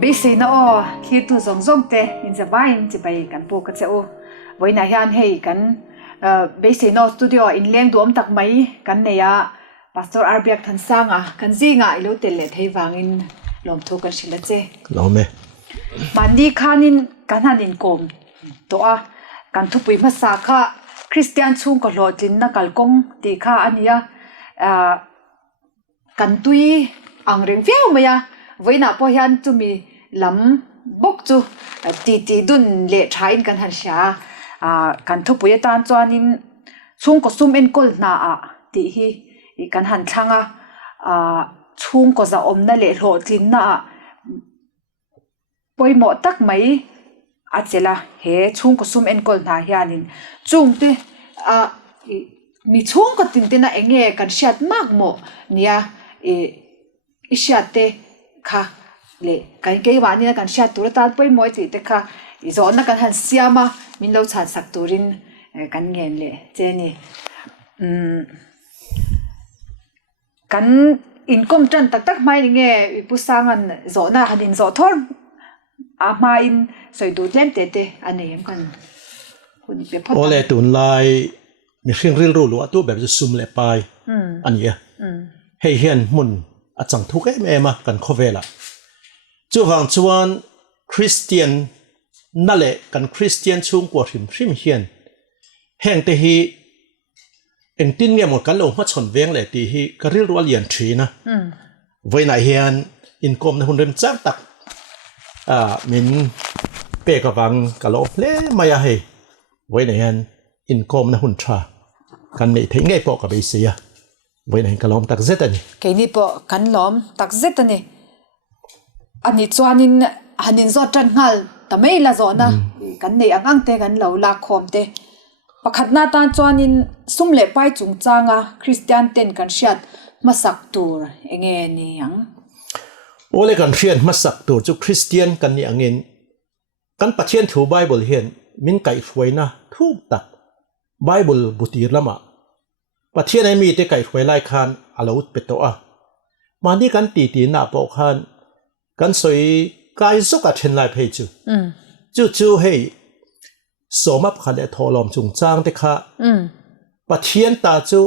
Bisi na o khi tu zong zong te in za bain chi bai kan po ka cheu voi na hian hei kan bisi no studio in leng duam tak mai kan ne ya pastor Arbiak than sanga kan zinga ilo tel le thei wangin lom thu kan sila che lome mandi khanin kan hanin kom to a kan thu pui ma sa kha Christian chung ko lo tin na kalkong ti kha ania kan tui ang reng fiao maya voina po hian chumi lam bok chu ti dun le thain kan han sha kan thu pui tan chuanin chung ko sum en kol na a ti hi I kan han thanga chung ko za om na le hlo tin na poimo tak mai achela he chung ko sum en kol na hianin chung te mi chung ko tin te na enge kan shat mak mo nia ishate kha le kan ke wani na kan shat tur ta poimo ti te kha izo na kan han siama min lo chan sak turin kan ngen le cheni kan income tran tak mai nge pusangan zo na hanin zo thor ma in soi du tlem te te anem kan kun pe phot ole tun lai mi hring ril ru lu atu beb sum le pai ania hei hian mun achang thu ke me ma kan khovela chu wang chuan Christian nale kan Christian chung ko hrim hian heng te hi eng tin nge mo kan lo ma chon veng le ti hi karil ru alian thina voina hian income na hun rem chang tak min pe ka wang ka lo ple maya he voina hian income na hun tha kan nei thei nge po ka be sia voina hian ka lom tak zet ani ke ni po kan lom tak zet ani ani chuanin hanin zo tran ngal tamei la zo na kan nei angang te kan lo la khom te pakhat na tan chuanin sumle pai chung changa Christian ten kan shat masak tur enge ni yang ole kan rian masak tur chu Christian kan ni angin kan pathian thu Bible hian min kai hruaina thu tak Bible butir lama pathian ai mi te kai hruai lai khan alo peto a mani kan ti na po khan kan soi kai zoka then lai phei chu hei somap khale tholom chung chang te kha pathian ta chu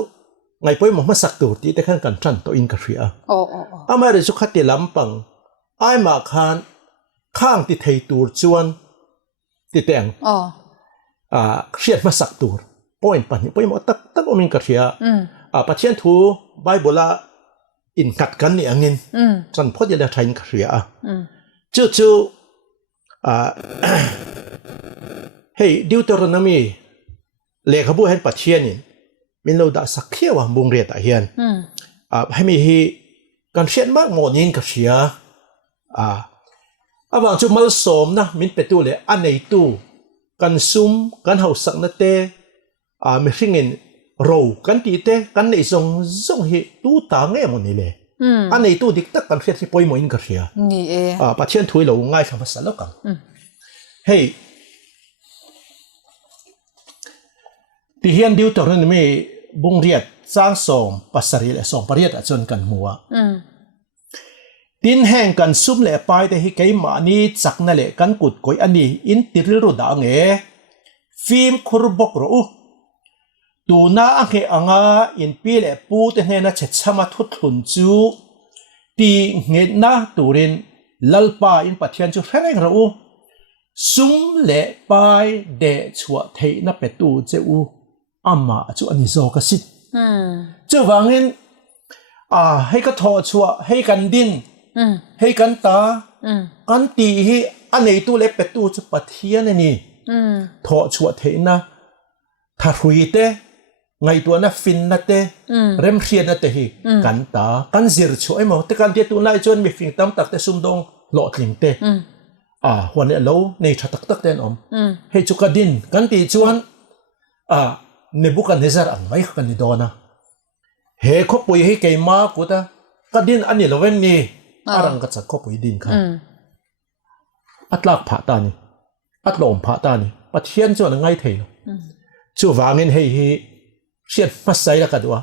ngai poi mo masak tur ti te khan kan tran to in ka ria ama re chu khati lampang ai ma khan khang ti thei tur chuan ti teng khiat masak tur point pani poi mo tak omin ka ria pathian thu bible in kat kan ni angin chan phot ya thain ka ria chu hey Deuteronomy le khabu hen pathianin min lo da sakhiya wa bung re ta hian hemi hi kan hriat mak monin ka hria awang chu mal som na min petu le anei tu kan sum kan hau sak na te mi hringin ro kan ti te kan nei zong hi tu ta nge mo ni le anei tu dik tak kan hriat hi poi mo in ka hria ni pathian thui lo ngai kha sa lo kang hey ti hian Deuteronomy bung riat sang som pasari le som pariat a chon kan muwa tin heng kan sum le pai te hi ke ma ni chakna le kan kut koi ani in tiril ro da nge film khurbok ro tu na ange anga in pi le pu te hne na chechama thu thun chu ti nge na turin lalpa in pathian chu hereng ro sum le pai de chua thei na petu cheu amma chu ani zo ka sit chu wangin hei ka tho chua hei kan din hei kan ta kan ti hi anei tu le petu chu pathian ani tho chua theina tha hui te ngai tu na fin na te rem hrian na te hi kan ta kan zir chu emo te kan te tu lai chon mi fing tam tak te sum dong lo tling te huan e lo nei tha tak ten om hei chu ka din kan ti chuan Nebuchadnezzar ang may kanidona. He ko pui he kay ma kuta kadin ani loven ni arang katsa ko pui din ka. Atlak pa tani. Atlom pa tani. Pathian chu na ngai thei. Chu wangin hei hi siat pasai la kadwa.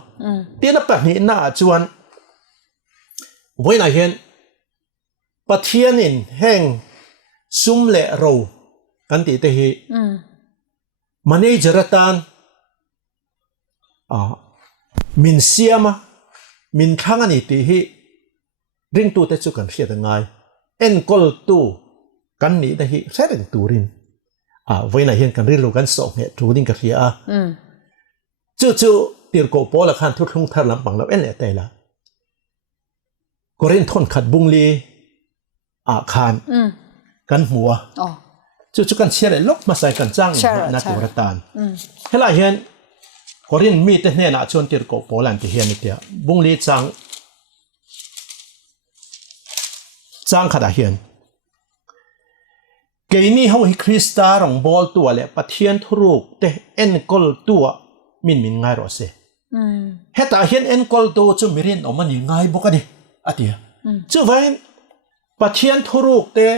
Tina pa ni na chuan voina hian ปะเทียนินแห่งซุมเลโรกันติเตหิมันเอจรตันมินเซียมามินทางอันนี้ติหิริงตูเตจุกันเสียดง่ายเอ็นกอลตูกันนี้เตหิเสด็จตูรินไว้ในเห็นกันริลูกันสองเหตุตูรินกันเสียจู่ตีร์โกโปละขันทุกทุ่งทาร์ลำปังแล้วเอ็นเลตเตละก็เรียนทนขัดบุงลีคานกันหัวจู่กันเชียร์ลกมาใส่กันจ้างนักวรตานเฮล่าเห็นก็เรียนมีแต่เนี่ยนะชวนตีร์โกโปลันที่เห็นนี่เดียบุงลีจ้างขดาเห็นเกนี่เขาให้คริสตาลงบอลตัวเลยปะเทียนทุรุกแต่เอ็นกอลตัวมินง่ายรอเสเฮตาเห็นเอ็นกอลตัวจู่มีเรียนออกมาง่ายบุกันดิอะเดียจู่ไว้ปะเทียนทุรุกแต่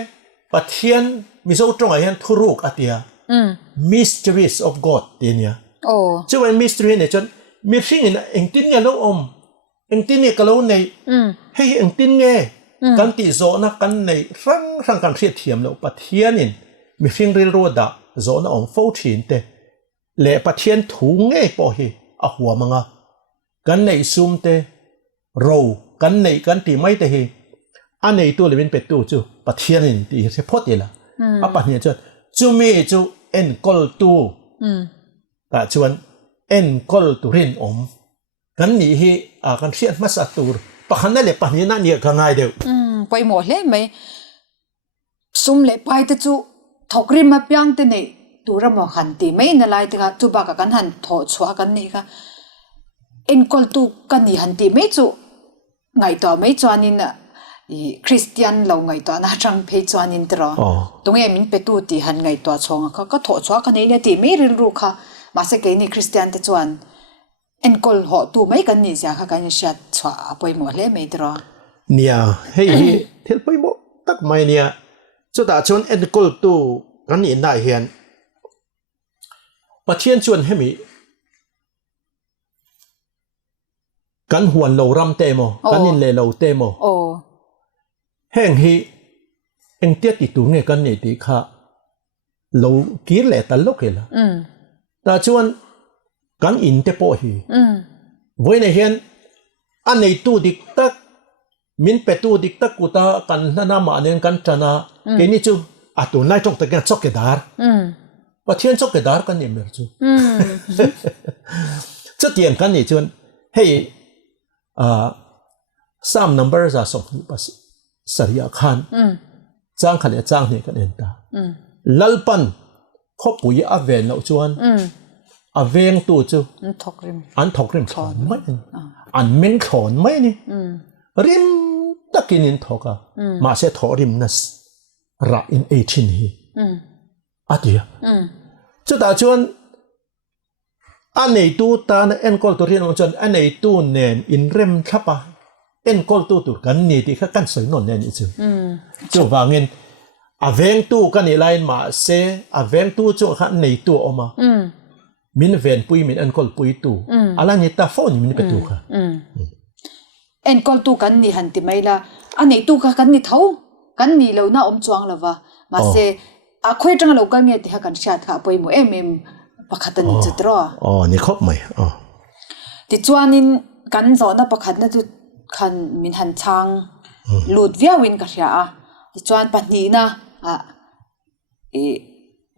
ปะเทียนมิโซตรงเห็นทุรุกอะเดียmysteries of God เดียเนี่ยจู่ไว้ mystery เนี่ยจนมีสิ่งนี้เอ็งตินเงี้ยลูกอมเอ็งตินเงี้ยก็รู้ในให้เอ็งตินเงี้ยกันติโซนะกันในรังกันเสียเทียมแล้วปะเทียนินมีสิ่งเรียรู้ดะโซนะองฟูชินเตเละปะเทียนถุงเงี้ยพอฮีหัวมังกันในซุมเตเรากันในกันตีไม่เตฮีอันในตัวเลยเป็นเป็ดตัวจู่ปะเทียนินตีเฉพาะเดียวละปะเนี่ยจู่มีจู่เอ็นกอลตัวแต่ชวนเอ็นกอลตัวรินอมกันนี่ฮีกันเสียมาสัตตัวปะขันนั่นแหละปะเนี่ยนั่นเนี่ยก็ง่ายเดียวไปหมดเลยไหมซุ่มเล็บไปแต่จู่ถกริมมาเปียงแต่เนี่ยตัวเราหมอขันตีไม่นั่นไรแต่ก็จู่บากกันหันถอดชัวกันนี่ก็เอ็นกอลตูกันนี่หันตีไม่จู่ไงต่อไม่จวนนี่น่ะคริสเตียนเราไงต่อน่าจังเพจวนนี่ตรอตรงนี้มินเป็ดตัวตีหันไงต่อชงก็ถอดชัวกันนี่เนี่ยตีไม่รู้ค่ะมาสักแค่นี่คริสเตียนแต่จวนเอ็นกอลหัวตัวไม่กันนี่จ้ะค่ะกันนี่ชัดชัวไปหมดเลยไม่ตรอเนี่ยเฮ้ยเทลไปหมดตักไม่เนี่ยจุดแต่ชวนเอ็นกอลตูกันนี่ได้เห็นปะเทียนชวนให้มีกันหวนเรารำเตโมกันนินเลเราเตโมแห่งฮีเอ็งเตี้ยติดตัวเงี้ยกันนี่ตีค่ะเรากีร์เลตลกเหรอแต่ชวนกันอินเตโปฮีไว้ในเห็นอันในตู้ดิกตักมินเป็ดตู้ดิกตักกูตากันนั่นมาเนี่ยกันชนะแค่นี้จู่ตัวนายจงตะแกนช็อกเกดาร์ปะเทียนช็อกเกดาร์กันนี่เหมือนจู่จะเตียนกันนี่ชวนเฮ้ยsome numbers จะส่งนี่ปัสสริยาขันจ้างขันเนี่ยจ้างเนี่ยกันเองตาลัลปันคบปุยอาเวนเราชวนอาเวงตัวจู่อันทอกริมถอนไม่อันเม้งถอนไม่นี่ริมตะกินินทอกมาเสถอริมนัสระอินเอชินฮีอะเดียจุดตาชวนอันไหนตู้ตาเอ็นกอลตัวเรียนจนอันไหนตู้เนนอินเรมทับปะเอ็นกอลตู้ตัวกันนี่ที่เขากันสวยนนเนนอีจู่จู่ว่าเงินอาเวงตู้กันนี่ไลน์มาเซอาเวงตู้จู่ขันไหนตู้ออกมามินเวนปุยมินเอ็นกอลปุยตู้อะไรนี่ตาฟ้อนมินเป็นตู้ค่ะเอ็นกอลตู้กันนี่หันติไม่ละอันไหนตู้กันนี่เท่ากันนี่เราหน้าอมจวงละวะมาเซคุยจังเรากันเนี่ยที่เขากันชาติค่ะไปหมู่เอ็มประคัตนี่จุดรอนี่ครบไหมที่จวนนินกันสอนประคัตนั่นจุดคันมินหันช่างหลุดเวียวินกันเสียที่จวนปัจจุบันนะ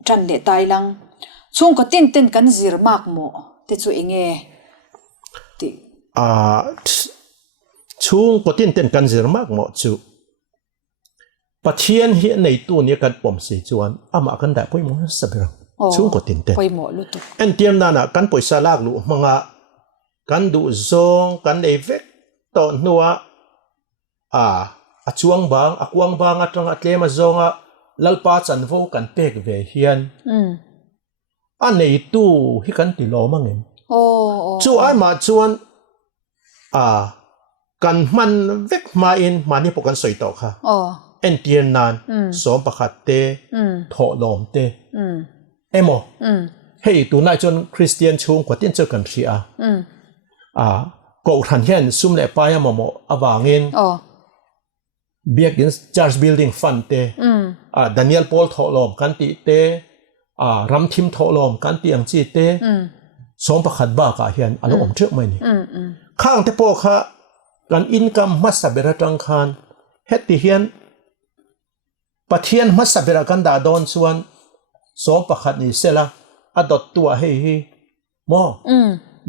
จันเดตายลังช่วงก็เต้นกันจีรมากโมที่จู่เองที่ช่วงก็เต้นกันจีรมากโมจู่ปัจเจียนเห็นในตัวนี้กันปมสีจวนมากันได้พอยมันสับเรื่องช่วงก็ตินเต้นเอ็นเตียมนั่นกันปอยสลากลูมังกันดูซองกันเอเวกตอนนัวช่วงบางกวางบางจังเลมาซองลัลปาจันโวกันเปกเวเฮียนอันในตู้ที่กันติโลมังเองจู่มาจวนกันมันเวกมาอินมานี่พวกกันสวยต่อค่ะเอ็นเตียนนานสมประคัตเตถอลอมเตโมเฮ้ยตัวนายจนคริสเตียนช่วงกว่าเตียนเจอกันสิก็ทันเห็นซุ่มเล็บไปโมอวางิน เบียกิน church building fund เตDaniel Paul ทอลอมกันติเตรัมทิมทอลอมกันติอังจีเตสองประคัดบ้ากาเฮียนอันนั้นอมเชื่อไหมนี่ข้างเทปค่ะการอินกัมมัสเบระจังคานเฮติเฮียนปะเทียนมัสเบระกันดาดอนส่วนสองประคัดนี่เสละอดตัวเฮมอ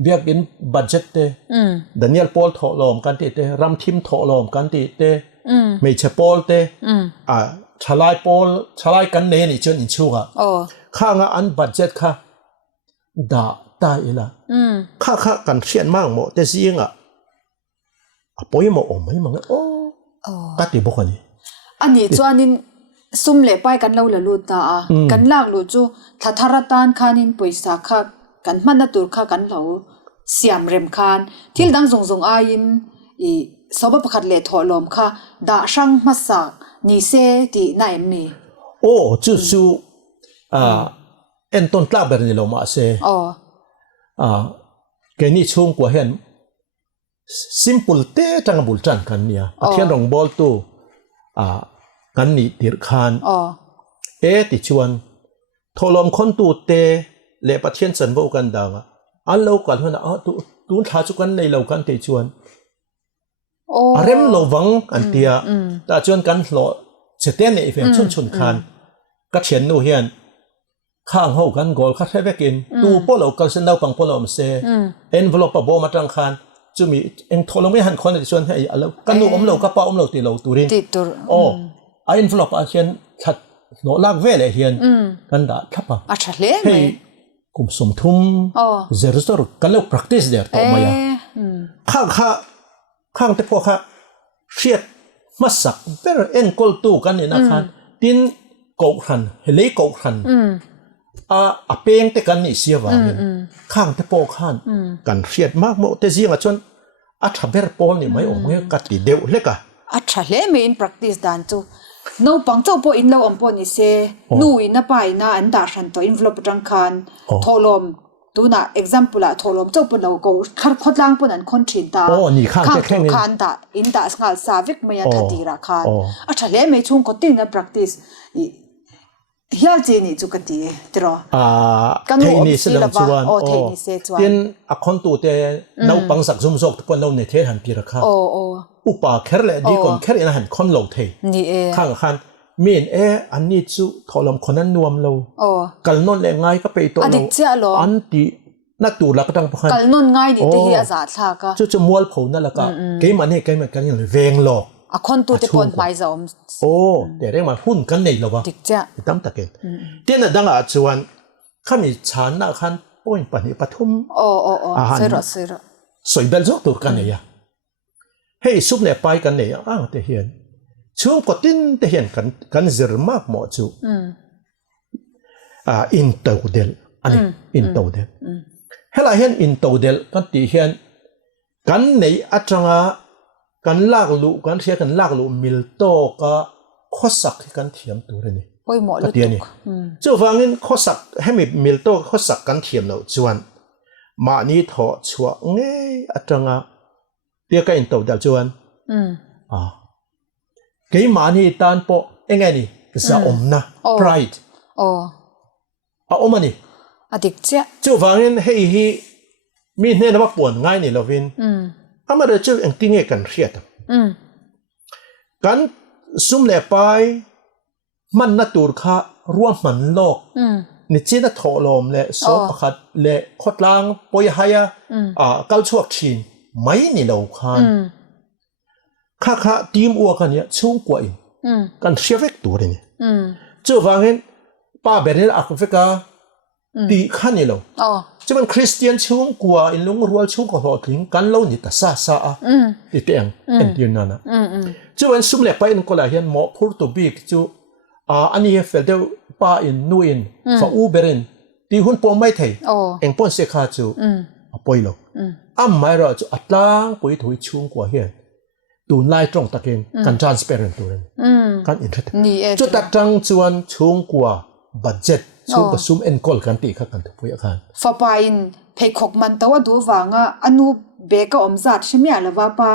เบียกินบัดเจ็ตเตDaniel Paul ทอลอมกันติเตรัมทิมทอลอมกันติเตไม่ใช่ปอลเตชลายปอลชลายกันเนนี่จนอินชัวข้างอันบัดเจ็ตค่ะด่าตายละข้ากันเชียนมากหมดแต่สิ่งปอยหมดไม่มั้งกัดตีบุคคลนี้อันนี้จวนนินซุ่มเล่ไปกันเราเลยลุดนะกันลากลุดจูถ้าทารัตันคานินปุยสาค่ะกันมันนัตุรค่ะกันเราเสียมเร็มคานที่ดังส่งอายินอีสอบประคัดเล่ถอลมค่ะด่าช่างมาสักนี่เสตีนายมีโอ้จู่เอ็นต้นกล้าแบบนี้เรามาเสแกนี่ช่วงกว่าเห็น simple เต้จังบุลจันกันเนี่ยเทียนรองบอลตู้กันนี่ติดคานติชวนทอลมคนตู้เต้เล่ปะเทียนสันโบกันดังอันเรากันว่าตู้ท้าจุกันในเรากันติชวนเริ่มเราวังอันเดียแต่ชวนกันหล่อเสถียรในอีเวนต์ชนคานก็เขียนนู่เฮียนข้างห้องกันกอลคัดให้ไปกินตู้พวกเรากันเส้นดาวปังพวกเราไม่เซ่เอ็นวลปะโบมาจังคานจะมีเอ็งทอลไม่หันคนในชวนให้เรากันนู่เรากระเป๋าเราตีเราตูรินโอ้ไอ้เอ็นวลปะเขียนชัดโนลากเวลเฮียนกันด่าทับปะให้กุมสมทุมเจริญสุดกันเรา practice เดี๋ยวต่อมาอย่างข้างแต่พวกข้าเชียดมาสักเบอร์เอ็นกอลตู้กันเนี่ยนะครับดินกอกหันเฮลิกอกหันเป้งแต่กันนี่เสียว่าข้างแต่พวกข้างกันเชียดมากโมแต่เสียงจนทับเบอร์ปอลนี่ไม่ออกไม่กัดติเดียวเล็กทะเลไม่อิน practice ดันจูนูปังเจ้าพออินเราอันพอนี่เสนูอินน่ะไปน่ะอันดาชันตัวอินฟลูปจังคันทอลมตัวน่ะ example ละทอลมเจ้าปนเราก็คัดล้างปนอันคนชินตาข้างแค่นี้คันตาอินตาสงาสาวิกไม่ยันทัดีราคันทะเลไม่ช่วงก็ติ้งนะ practiceเฮียจีนี่จุกตีตรอกันเทนี่สลับจวนเตียนคนตัวเตเราปังสักซุ่มซกทุกคนเราในเทหันปีราคาอุปาแค่เลยดีก่อนแค่เลยนะหันคนเราเทข้างคันมีนอันนี้จู่ทอลมคนนั้นนวมเรากันนนแรงง่ายก็ไปตัวเราอันที่นักตัวรักตั้งพันกันนนง่ายดีที่อาสาท่าก็จู่จะมัวผลนั่นแหละก็เกี่ยมันนี่เกี่ยมันกันอย่างเวงหลอกคนตัวจะปนไปจะแต่เรื่องมาหุ้นกันในเราวะตั้งแต่เกิดเดี๋ยวนั้นดังอาจวนข้ามีชาหน้าขันป่วยปนิปทุมเสร็จสวยเบลจตัวกันเนี่ยเฮ้ยซุปเนี่ยไปกันเนี่ยแต่เห็นช่วงก็ติ้นแต่เห็นกันเจอมากหมดจู่อินเตอร์เดลอันนี้อินเตอร์เดลเฮ้ยเราเห็นอินเตอร์เดลกันที่เห็นกันในอัจฉริยะกันลากลูกันเสียกันลากลูมิลโตก็ข้อสักกันเทียมตัวนี่ป่วยหมดเลยนี่จู่ฟังนี่ข้อสักให้มีมิลโตข้อสักกันเทียมเราจวนมานี่ถอดชัวเงยอัจฉริยะเรียกกันอินเตอร์เดลจวนเกี่ยมานี่ตานโปเองไงนี่จะอมนะ pride อมนี่ดิกเจ้าจู่ฟังนี่ให้มีเนี่ยนะว่าปวดง่ายนี่เราวินอามาเรื่องเองติ้งกันเสียดกันซุ่มเล่ไปมันนัดตัวข้ารวมมันโลกนี่จีน่าทอลมเล่สอบขัดเล่ขดล้างปอยหายกัลชวกชินไม่นี่เราคันข้าทีมอัวกันเนี่ยช่วงกว่าอินกันเสียเวกตัวนี่เจ้าฟังเห็นป้าเบรเนอร์อักเฟกาตีขันนี่เราจะเป็นคริสเตียนช่วงกว่าอินลุงรัวช่วงก็หอถึงกันเล่านี่แต่ซาติดเตียงเอ็นเดียนนั่นนะจะเป็นซุ่มเล็กไปอินก็เลยเห็นหมอพูดตัวบิ๊กจู่อันนี้เฟลเดอร์ป้าอินนูอินฟ้าอูเบรินที่หุ่นปอมไม่เทเอ็งปอนเสกาจู่ปอยเราไม่รอจู่อัตลังปอยถุยช่วงกว่าเห็นตูนไล่ตรงตะเกียงกัน transparent ตัวนั้นกันอินเทอร์จู่ตัดจังจวนช่วงกว่าบัดเจ็ตช่วงประชุมเอ็นกอลกันตีกันทุกอย่างกันฟ้าไปอินเพคกมันแต่ว่าดูฟังอ่ะอนุเบก็อมจัดใช่ไหมล่ะว่าป้า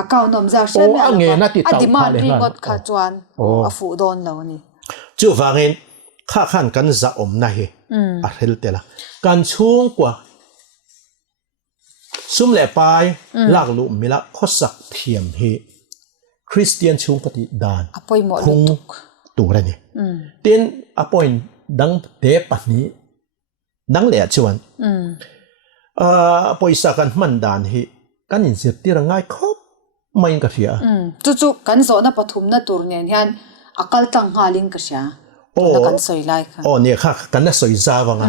account nom za Oh, ang nghe na ti tau demand pha le ring lan. ot kha chuan a fu don lo ni chu wangin kha khan kan za om na hi a hel tela kan chung kwa sum le pai lak lu mila khosak thiam hi Christian chung pati dan apoi mo khung lutuk tu ra ni tin appoint dang te pani dang le chuan poisa kan man dan hi kan in zir tir ngai khop main ka ria chu chu kan zo na pathum na tur nen hian akal tang haling ka sha na kan soi lai kha ne kha kan na soi za wanga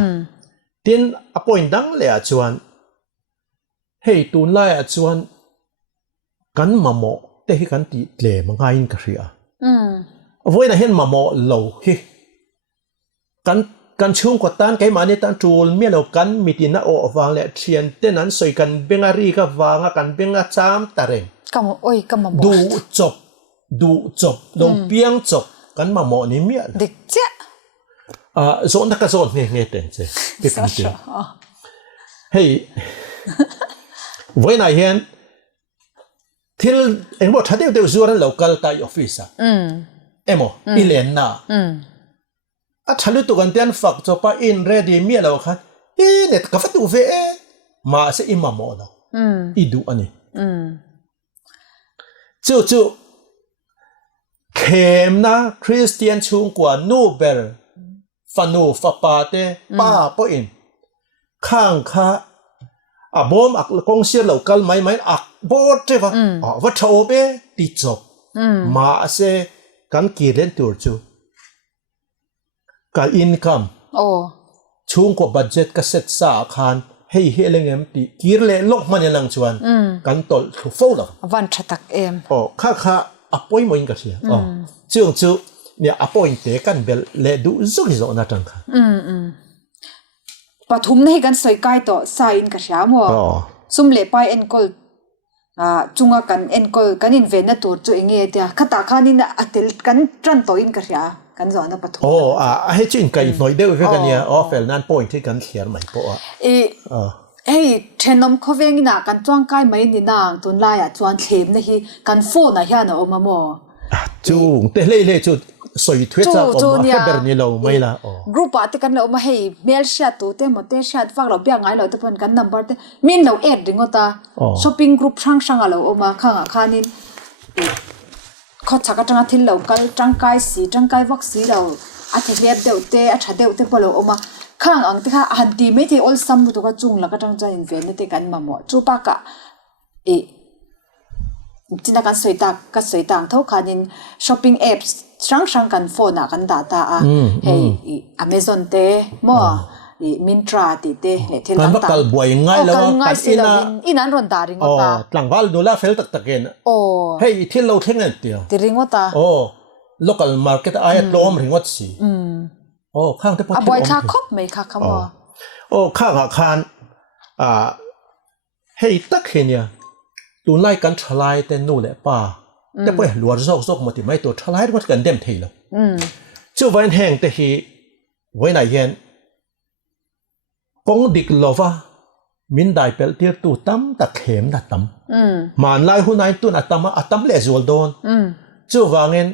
tin appoint dang le chuan hei tun lai chuan kan mamo te hi kan ti tle mangai in ka ria voina hen mamo lo hi kan chung ko tan kai mani tan tul mi lo kan mitina o wang le thian tenan soi kan bengari ka wanga kan benga cham tareng kam oi kam mo du chop dong piang chop kan mamo ni mi dik che zon da ka zon nge ten che ke kan ti hey voina hen til en bo thadeu de zuran local tai office emo ilen na a thalu tu kan tian fak chopa in ready mi lo khat net ka fatu ve ma se imamo na idu ani chu khem na Christian chung kwa nobel fanu fapa te pa po in khang kha a bom ak kong sia local mai ak bo te wa tho be ti chop ma se kan ki ren tur chu ka income chung ko budget ka set sa khan hei helengem ti kirle lok man lang chuan kan tol thu fo lo van thatak em kha apoi mo in ka sia chung chu ne apoi te kan bel le du zu ki zo na tang kha pathum nei kan soi kai to sa in ka sha mo sum le pai en kol chunga kan en kol kan in ve na tur chu inge tia khata khanin atel kan tran to in ka sha kan zo na pathum he chin kai noi de ve kan ya ofel nan point thi kan khiar mai po hey thenom khoveng na kan chuang kai mai ni nang tun la ya chuan thlem na hi kan phone na hian o ma mo chung te le chu soi thwet cha o ma ber ni lo mai la group ate kan lo ma hey mail sha tu te mo te sha fak lo bia ngai lo te pon kan number te min lo add ringota shopping group sang alo o ma khanga khanin kho chaka tanga thil lo kal tangkai si tangkai vak si lo a the lep deu te a tha deu te polo o ma khang ang te kha han ti me te all sam tu ka chung la ka tang cha in ve ne te kan ma mo chu pa ka tina kan soi tang tho khanin shopping apps sang kan phone kan data hey Amazon te mo Mintra ti te le then kan bakal buai ngai lo kan inan ron da ring ota tlangwal no la fel tak taken hey thil lo thengen tia ti ring ota local market ai lom ringot si khang te pot boy kha khop mai kha khamo khan hey tak henia tu lai kan thlai te nu le pa te poi luar zok moti mai to thlai got kan dem theilo chu vain heng te hi voina yen kong dik lova min dai pel tir tu tam ta khem da tam man lai hunai tu na atam le zol don chu wangen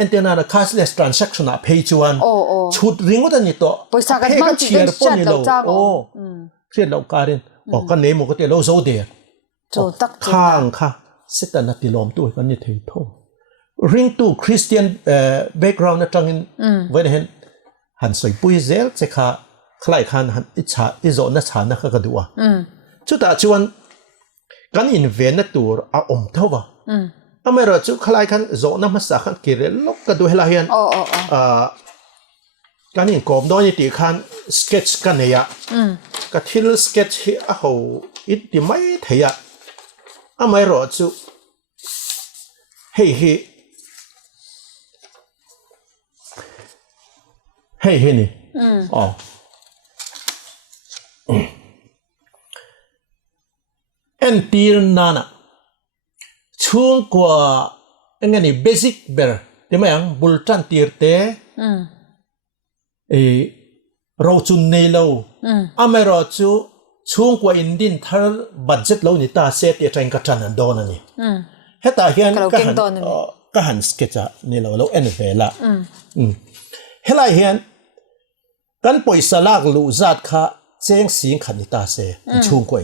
antenna na cashless transaction a pay chuan chut ringot ani to poisa kan man ti den chat lo cha khiat lo karin kan ne mo ko te lo zo de chu tak khang kha setana tilom tu kan ni thei tho ring tu Christian background na tangin when hen han soi pui zel che kha khlai khan han icha izo na cha na kha ka duwa chu ta chuan kan in ven na tur a om thowa amero chu khlai khan zo na ma sa khan kire lok ka du hela hian kan in kom do ni ti khan sketch kan ya ka thil sketch hi a ho it ti mai theya amero chu hey ni en tir nana chung kwa engani basic ber te mayang bultan tir te ro chun nei lo amero chu ช่วงกว่าอินดินถ้าบัตเจ็ตเรานี่ตาเซตเอจังกัจจันโดนนี่เฮตาเฮียนก็หันสเกจนี่เราเอ็นเวล่ะเฮลาเฮียนกันปล่อยสลากลูจัดค่ะเจงสิงขันนิตาเซช่วงกว่า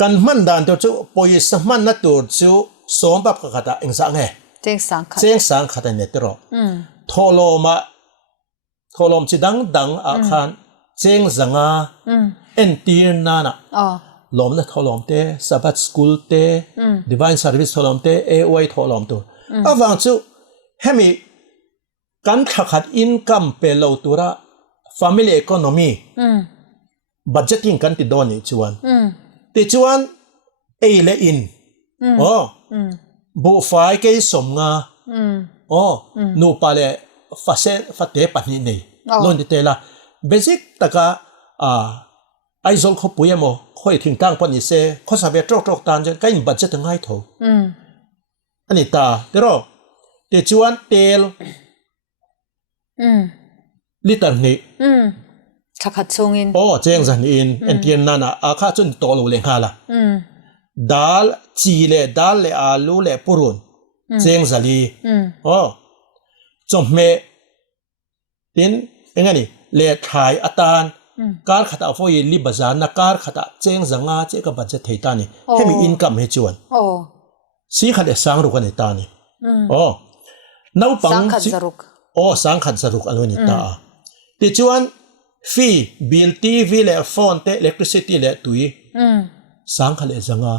กันมันดานตัวจูปล่อยสมันนัดตัวจูสมบัติกระดาษเองสังเฮเจงสังขัดเนตรอทอลมจิดังอาคารเจงสังอาเอ็นตีนนานะลมนะทอลมเตสับัดสกูลเตดิวายน์เซอร์วิสทอลมเตเอไวทอลมตัวอาวังจูเฮมิกันขัดอินคัมเปโลตัวระ family economy budgeting กันติดโดนนี่ชวนติดชวนเอเลอินบุฟายเกยสมงานูปาเลฟาเซฟาเตปนี่นี่ลอนดิเตล่าเบสิกตะกะไอโซลเขาปุยโมค่อยถึงตั้งปนิเซเขาสาบตรอกตานจนใกล้บัดเจ็ตง่ายทั่วอันนี้ตาเดี๋ยวติดชวนเตลลิตรนี่ขัดชงอินเจงสันอินเอ็นทียนนั่นอาคาจนโตโลเลงฮาละดัลชีเลดัลเลอาลูเลปุรุนเจงสัลีจงเมตินเป็นไงนี่เลทายอัตานการขัดเอาฟอยลิบจานนักการขัดเจงสังอาเจกับบัจเจตไทตานี่ให้มีอินคัมให้จวนสีขัดสังรุกันในตานี่น้าปังสังขัดสรุกอันนี้ตาติจวนฟีบิลทีวีเลฟอนเตอิเล็กทริซิตี้เลตุยสังขัดสังอา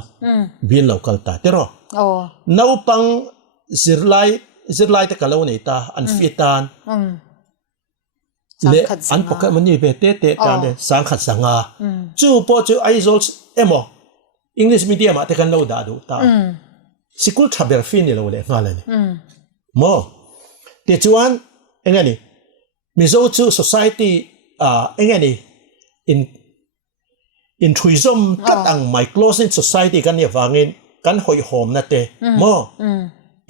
บิลเราคัลตาเตโรน้าปังซิรไลเตกัลวันนี้ตาอันฟิตานเลอันปกติมันนี่เบเตเตตานเดสังขัดสังอาจู่พอจู่ไอโซลเอโมอังกฤษมีเดียมาเตกันเราด่าดูตาสกุลทับเบลฟินี่เราเลยงาเลยนี่โมเตจวนเอ็งไงนี่มิโซจู่ society เอ็งไงนี่ in tourism กัดอัง my closing society กันเนี่ยฟังเงินกันหอยหอมนะเตโม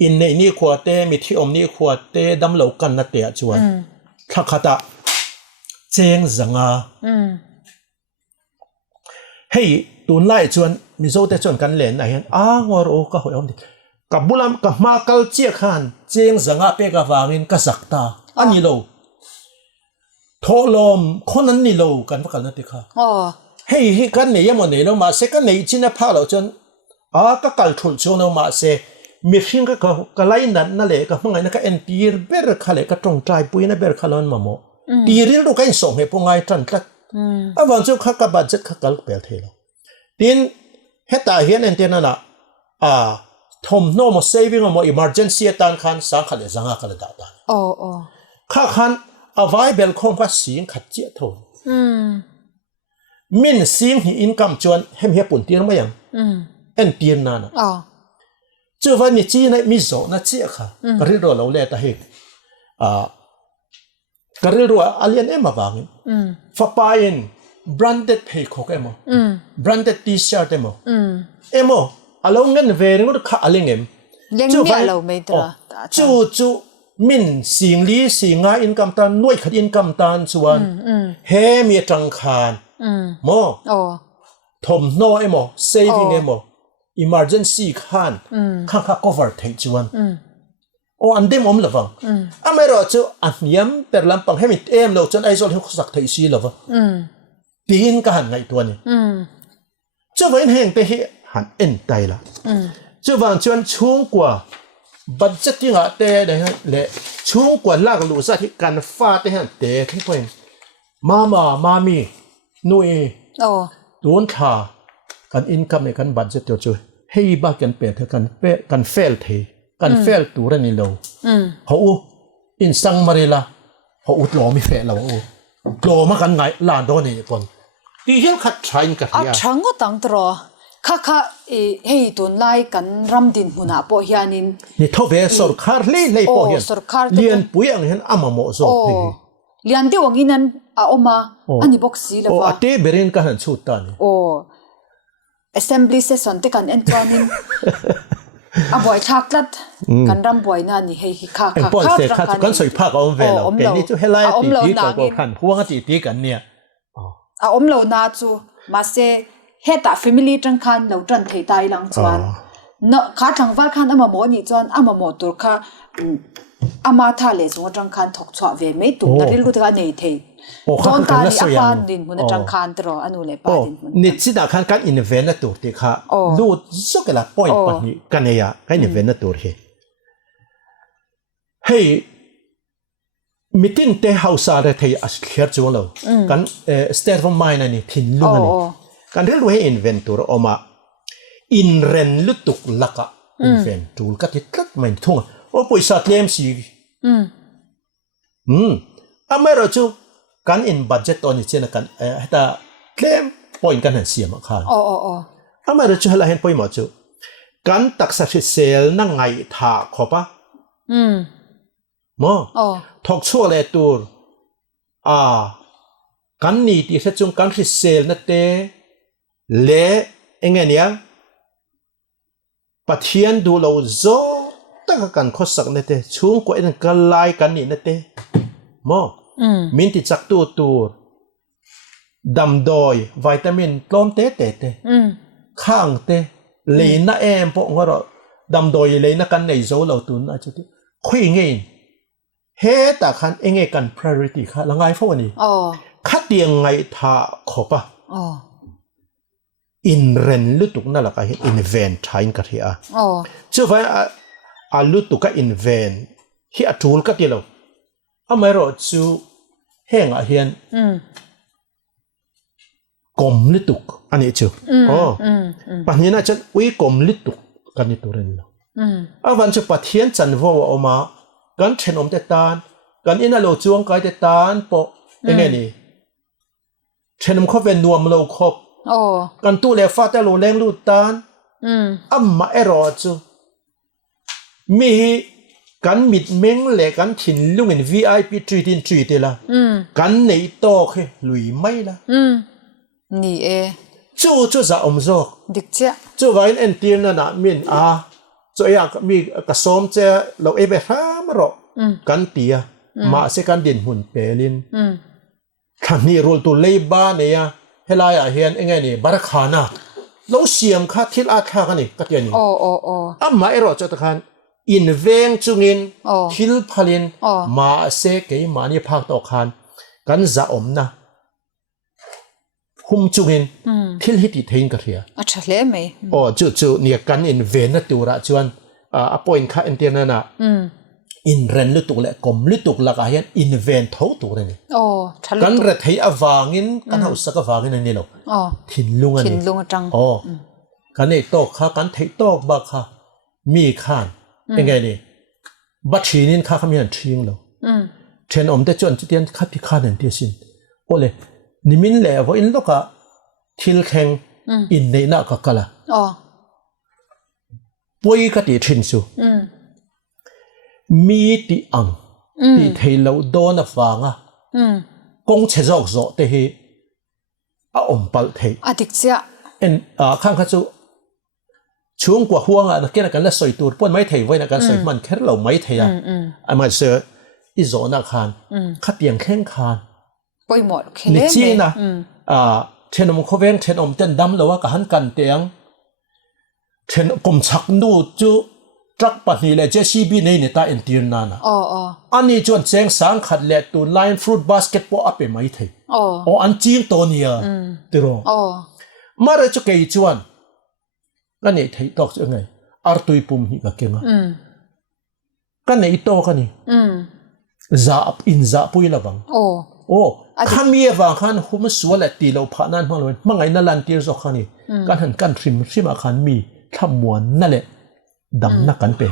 in ในนี่ขวดเตมีที่อมนี่ขวดเตดำเหลากันนะเตะจวนถ้าขัดเจงสังอาเฮ้ยตุนไล่จวนมิโซเตจวนกันเล่นไหนฮะงอรู้ก็หอยอมดิกับบุลามกับมาเกลเจียขันเจงสังอาเปกับวางินก็สักตาอันนี้โลทอลมคนนั้นนี่โลกันว่ากันนั่นติค่ะเฮ้ยกันเนี่ยยังมันเนี่ยเรามาเสกันเนี่ยจินพาเราจนก็กัลทุนชนเรามาเสมีสิ่งก็ไล่นั่นแหละก็มังไงนะก็เอ็นตีร์เบอร์ขาเลยก็ตรงใจปุยนะเบอร์ขาลอนมาโมตีร์เราก็ยังส่งให้พวกไงทันทัดวันจุกข้ากับบัตรข้ากัลเปลเทลทีนเฮตาเฮียนเอ็นเทน่ะทอมโนมเซฟิงโมอิมเมอร์เจนซีตันขันสังขัดเลยสังขัดเลยด่าตันข้าขันเอาไว้เบลคงก็สิ่งขัดเจ้าทนมินสิ่งที่อินคัมจวนเฮมเฮียปุ่นตีร์ไม่ยังเอ็นตีร์นั่นจู่วันนี้จีนมิโซน่าเจี๊ยค่ะกระดิ่งเราเล่ตาเฮกกระดิ่งเราอาเลียนเอ็มมาบางฟ้าปายิน branded เพย์โคกเอ็มbranded t-shirt เอ็มอาลงเงินเวริงก็ข้าอาลิงเอ็มจู่วันจู่มินสิ่งลีสิ่งงาอินคัมตันน้อยขัดอินคัมตันส่วนเฮมีจังคานโมทอมโนเอ็มsaving เอ็มemergency ข้างcover ที่จวนอันเดิมอมละฟังไม่รู้จู่อันยามแต่ลำพังให้มิดเอ็มเราจนไอโซลให้เขาสักที่สีละฟังปีนก็หันไงตัวนี้จู่วันแห่งแต่หันเอ็นไตละจู่วันจวนช่วงกว่าบัตรที่งาเตะเลยช่วงกว่าลากลูซ่าที่การฟาดที่หันเตะที่เป็นมามีนุ้ยโดนขากันอินคัมในกันบัตรเดียวช่วยให้บ้ากันเปลี่ยนเถอะกันเฟลทีกันเฟลตัวนี้เราเขาอินสังมาเรล่าเขาอุดล้อไม่เฟลเราล้อมากันไงลานโดนนี่ก่อนที่เห็นขัดใช้กันอ่ะช่างก็ตั้งตัวข้าเฮ้ยตุนไล่กันรำดินหุ่นอาปอยานินนี่ทว่าสุรคาร์เลยปอยานเลียนปุยอังเห็นอามาโมโซเลียนเดียวงี้นั้นออกมาอันนี้บอกสิเลยว่าเตะเบรินกันหันชุดตานี่assembly session ที่กันเอ็นตอนนี้บ่อยชักลัดกันรำบ่อยนั่นนี่ให้ข้ากันสวยพักเอาเวลาแกนี่จะให้ไล่ตีกันขันพวงตีกันเนี่ย a om lo na chu ma se heta family tang khan lo tran thei tai lang chuan no kha thang wa khan ama mo ni chuan ama mo tur kha ama tha le chu tang khan thok chwa ve me tu na ril gu ta nei thei ton ta ni apan din mun tang khan tro anu le pa din mun ni chi da khan kan invent na tur ti kha lu zokela point pa ni kan ya kan invent na tur he hey mitin te hausa re thei as kher chu lo kan state of mind ani thin lu ani kan rel we inventor oma in ren lutuk laka invent tool ka ti tlat main thung o poisa claim si amero chu kan in budget on ni chena kan hata claim point kan han siam kha amero chu hala hen point ma chu kan taksa sel na ngai tha khopa mo thok chu le tur kan ni ti se chung kan ri sel na te le engenia pathian du lo zo ta kan khosak na te chung ko en kalai kan ni na te mo min ti chak tu tur dam doi vitamin tlom te khang te leina em po ngoro dam doi leina kan nei zo lo tu na chu ti khui ngei he ta khan enge kan priority kha langai fo ni khat tiang ngai tha khopa in ren lutuk na la ka invent thain ka thia chu vai a lutuk ka invent hi a tool ka ti lo amero chu heng a hian kom lutuk ani chu panina chan ui kom lutuk kan ni turen lo awan chu pathian chan wo oma kan then om te tan kan ina lo chuang kai te tan po enge ni thenom kho ven nuam lo khop kan tu le fa ta lo leng lu tan amma ero chu mi kan mit meng le kan thin lung in VIP treatin treat la kan nei to khe lui mai la ni chu za om zo dik cha chu vain en tir na min cho ya mi ka som che lo e be ham ro kan tia ma se kan din hun pelin kan ni rol tu lei ba ne ya helaya hian engai ni barakhana lo siam kha thil a kha ka ni ka tia ni amma ero cho ta khan in veng chungin thil phalin ma se ke ma ni phak to khan kan za om na hum chungin thil hiti thein ka thia acha hle me chu ni kan in ven na tura chuan a point kha entiana na in ren lutuk le kom lutuk la ka hian in ven tho tu re ni kan re thei awangin kan hau saka wangin ani lo thin lunga ni thin lunga tang kan ei tok kha kan thei tok ba kha mi khan engai ni ba thinin kha khamian thing lo then om te chon chitian khat ti khan an ti sin ole nimin le vo in loka thil kheng in nei na ka kala poi ka ti thin su mi ti ang ti thei lo do na wanga kong che jok zo te hi a om pal thei adik cha en khang kha chu chung kwa huanga na kena kan la soi tur pon mai thei voina kan soi man kher lo mai theya ama se i zo na khan khatiang kheng khan poi mo khele me ni na thenom khoveng thenom ten dam lo wa ka han kan teang then kom chak nu chu truck pa ni le JCB nei ne ta entir na na ani chon cheng sang khat le tu line fruit basket po ape mai thei an ching to nia tiro mara chu kei chuan kan nei thei tok chu ngai ar tui pum hi ka kenga kan nei to ka ni za in za pui la bang khamia wa khan hum suala ti lo pha nan hmang mangai na lan tir zo khani kan han kan thrim a khan mi thamwan na le dam na kan pe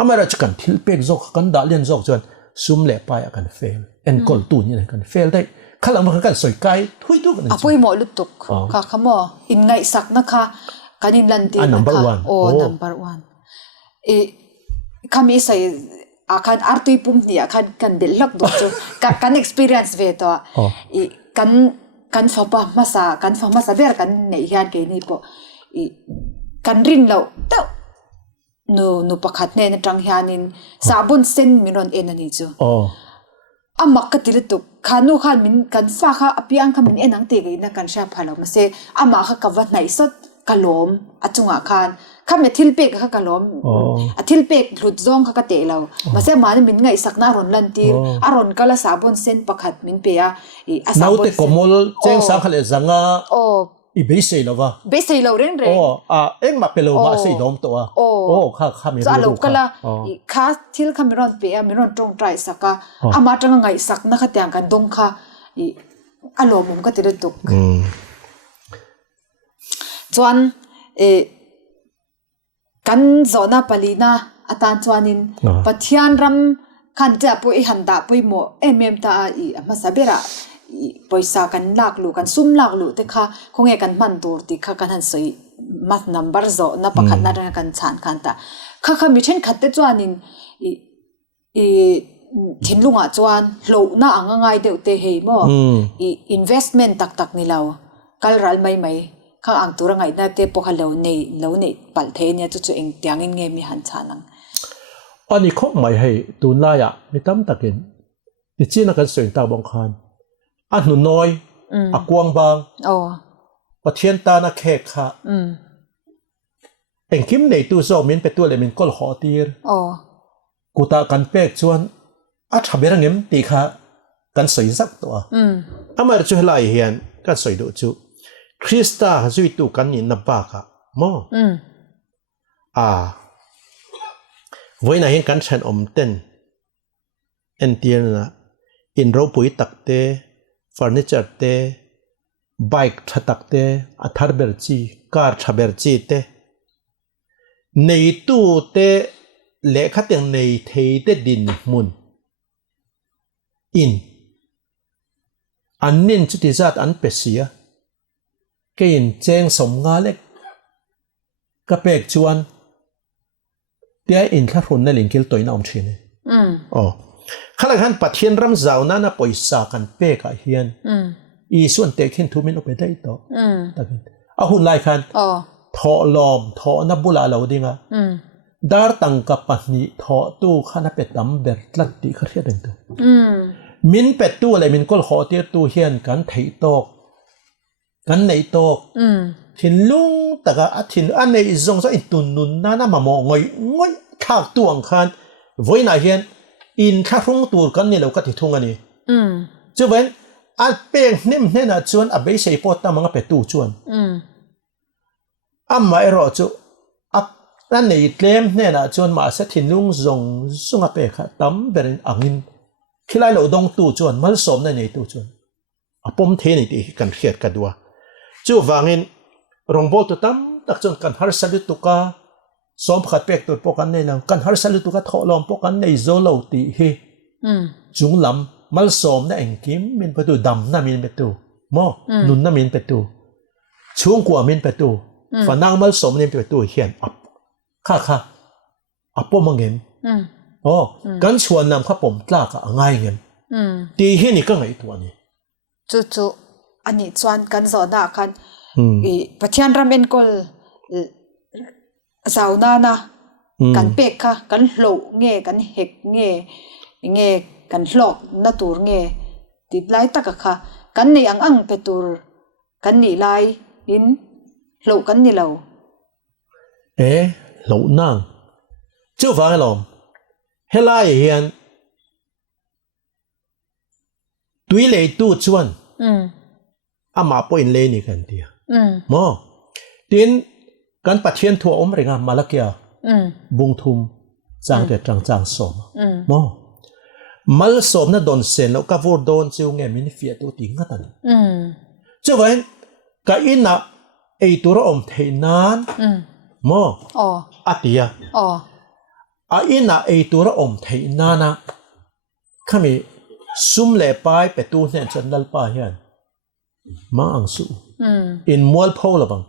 amara chu kan thil pek zo kan da len zo chuan sum le pa ya kan fail en kol tu ni kan fail dai khalam kan soi kai thui tu kan apoi mo lutuk kha khamo in ngai sak na kha kanin lan ti number 1 number 1 kami sai akan artui pum ni akan kan belak do chu kan experience ve to kan fapa masa ber kan nei hian ke ni po kan rin lo to no pakhat ne na tang hianin sabun sen minon en ani chu amak ka tilituk khanu khan min kan fa kha apiang kha min enang te ge na kan sha phalo ma se ama kha ka wat nai sot kalom achunga khan kha me thil pe kha kalom a thil pe hlut zong kha ka te lo ma se ma min ngai sakna ron lan tir aron kala sabon sen pakhat min pe a I asabon naute komol cheng sang khale zanga o I be sei lova be sei lo ren re eng ma pelo ma sei dom to kha mi za lo kala kha thil kha mi ron pe a mi ron tong trai saka ama tanga ngai sakna kha tyang kan dong kha alomum ka tilituk chuan kan zona palina atan chuanin pathian ram khan cha poi handa poi mo ta ma sabera poisa kan lak lu kan sum lak lu te kha khonge kan man tur ti kha kan han soi mat number zo na pakhat na ran kan chan khan ta kha mi then khat te chuanin thinlunga chuan lo na anga ngai deu te hei mo investment tak ni law kal ral mai kha ang tura ngai na te pokha lo nei pal the nia chu eng tiang in nge mi han chanang ani khop mai hei tu na ya mi tam takin ti china kan soin ta bong khan a nu noi a kuang bang pathian ta na khe kha eng kim nei tu zo min pe tu le min kol ho tir kuta kan pek chuan a thabera ngem ti kha kan soi zak to amar chu helai hian kan soi do chu Krista zui tu kan ni na ba ka mo voi na hin kan chan om ten en tian na in ro pui tak te furniture te bike thatak te athar ber chi car thaber chi te nei tu te le khateng nei thei te din mun in annin chu ti zat an pesia kein cheng som nga lek ka pek chuan tia in thla hun na lingkil toina om thine khala khan pathian ram zauna na poisa kan pe ka hian I suan te khin thu min ope dai to takin a hun lai khan tho lom tho na bula lo dinga dar tang ka pahni tho tu khana pe tam ber tlat ti khria den to min pe tu le min kol kho tir tu hian kan thei tok kan nei tok thin lung taka a thin an nei zong zo in tun nun na ma mo ngoi thak tuang khan voina hian in kha rung tur kan ni lo ka ti thung ani chu wen a peng nim hena chuan a be sei pot ta manga pe tu chuan amma ero chu a an nei tlem hena chuan ma sa thin lung zong sunga pe kha tam berin angin khilai lo dong tu chuan mal som na nei tu chuan apom the ni ti kan khiat ka duwa chu wangin rongbol tu tam tak chon kan har salut tu ka som khat pek tu pokan nei lo kan har salut tu ka tholom pokan nei zo lo ti hi chung lam mal som na engkim min patu dam na min petu mo nun na min petu chung kwa min petu fanang mal som ni petu hian ap kha apomangem kan chuan nam kha pom tla ka angai ngem ti hi ni ka ngai tu ani chu ani chuan kan zo na khan pathian ramen kol zauna na kan pek kha kan hlo nge kan hek nge kan hlok na tur nge ti lai taka kha kan nei ang pe tur kan ni lai in hlo kan ni lo hlo nang chu wa lom helai hian tui le tu chuan ama point le ni kan tia mo tin kan pathian thu om renga malakia bung thum chang te chang som mo mal som na don sen lo ka vor don chu nge min fia tu ti ngatan chu wen ka ina ei tur om theinan mo atia a ina ei tur om theinana khami sum le pai pe tu nen chan dal pa hian ma ang su in mol pho lawang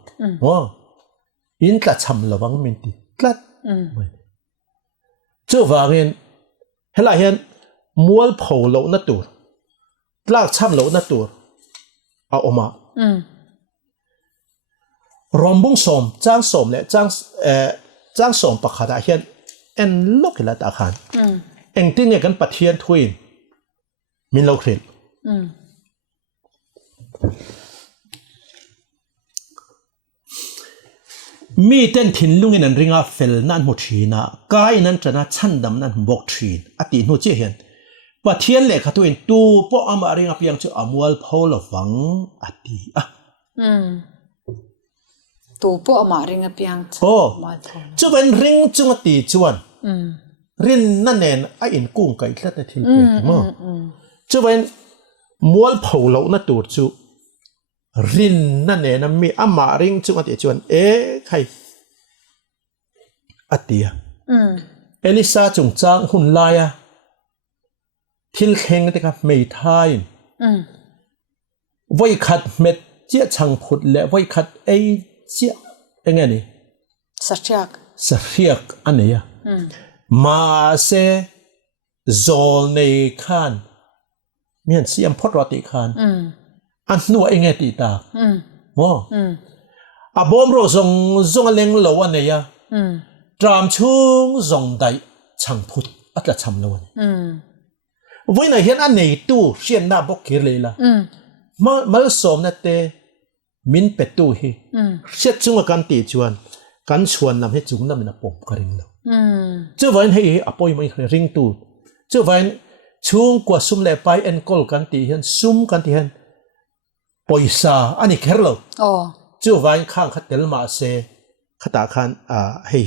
in tla cham lawang min ti tlat chu wangin hela hian mol pho lo na tur tlak cham lo na tur a oma rombung som le chang som pakhada hian en lokila ta khan eng tin nge kan pathian thuin มินเราเครียดมีเต้นถิ่นลุงนันริงาเฟลนั่นหมดทีนะกายนั้นจะน่าชันดำนั่นบอกทีนอตินูเจียนปะเทียนเล็กตัวเองตูปออามาริงาเพียงจะอมวลพอลฟังอติตูปอมาริงเปียงโอ้จะเป็นริงจุงติจวนรินนั่นเองไอ้อินกุ้งไก่แค่ทิลเปียมั้งจะเป็นมวลพอลนั่นตัวจูรินนั่นเองมีอามาริงจุงติจวนใครอติเอลิซาจงจางหุ่นลายทิลเข่งแต่กับไม่ทายไว้ขัดเม็ดเจี๊ยช่างผุดและไว้ขัดเจี๊ยยังไงนี่สักยกอันนี้มาเซโซลในขันมีอันเสียมพอดรติขันอันนู้นยังไงตีตาว้าอาบอมโรซงเล็งโลวันเนี่ยตรามช่วงซงได้ช่างผุดอัตละชำโลวันวันไหนเห็นอันไหนตู้เชียนหน้าบกเกลีละมาลสมนั่นเตมินเป็ดตู้ฮีเช็ดจุงกันตีจวนกันชวนนำให้จุงนำมันปมกระริงเราเจ้าวันให้อภัยไม่ริงตู้เจ้าวันช่วงกว่าซุ่มเล่ไปเอ็นกอลกันตีเห็นซุ่มกันตีเห็นปอยซาอันนี้แค่เราเจ้าวันข้างขัดเตลมาเซขัดตาขันให้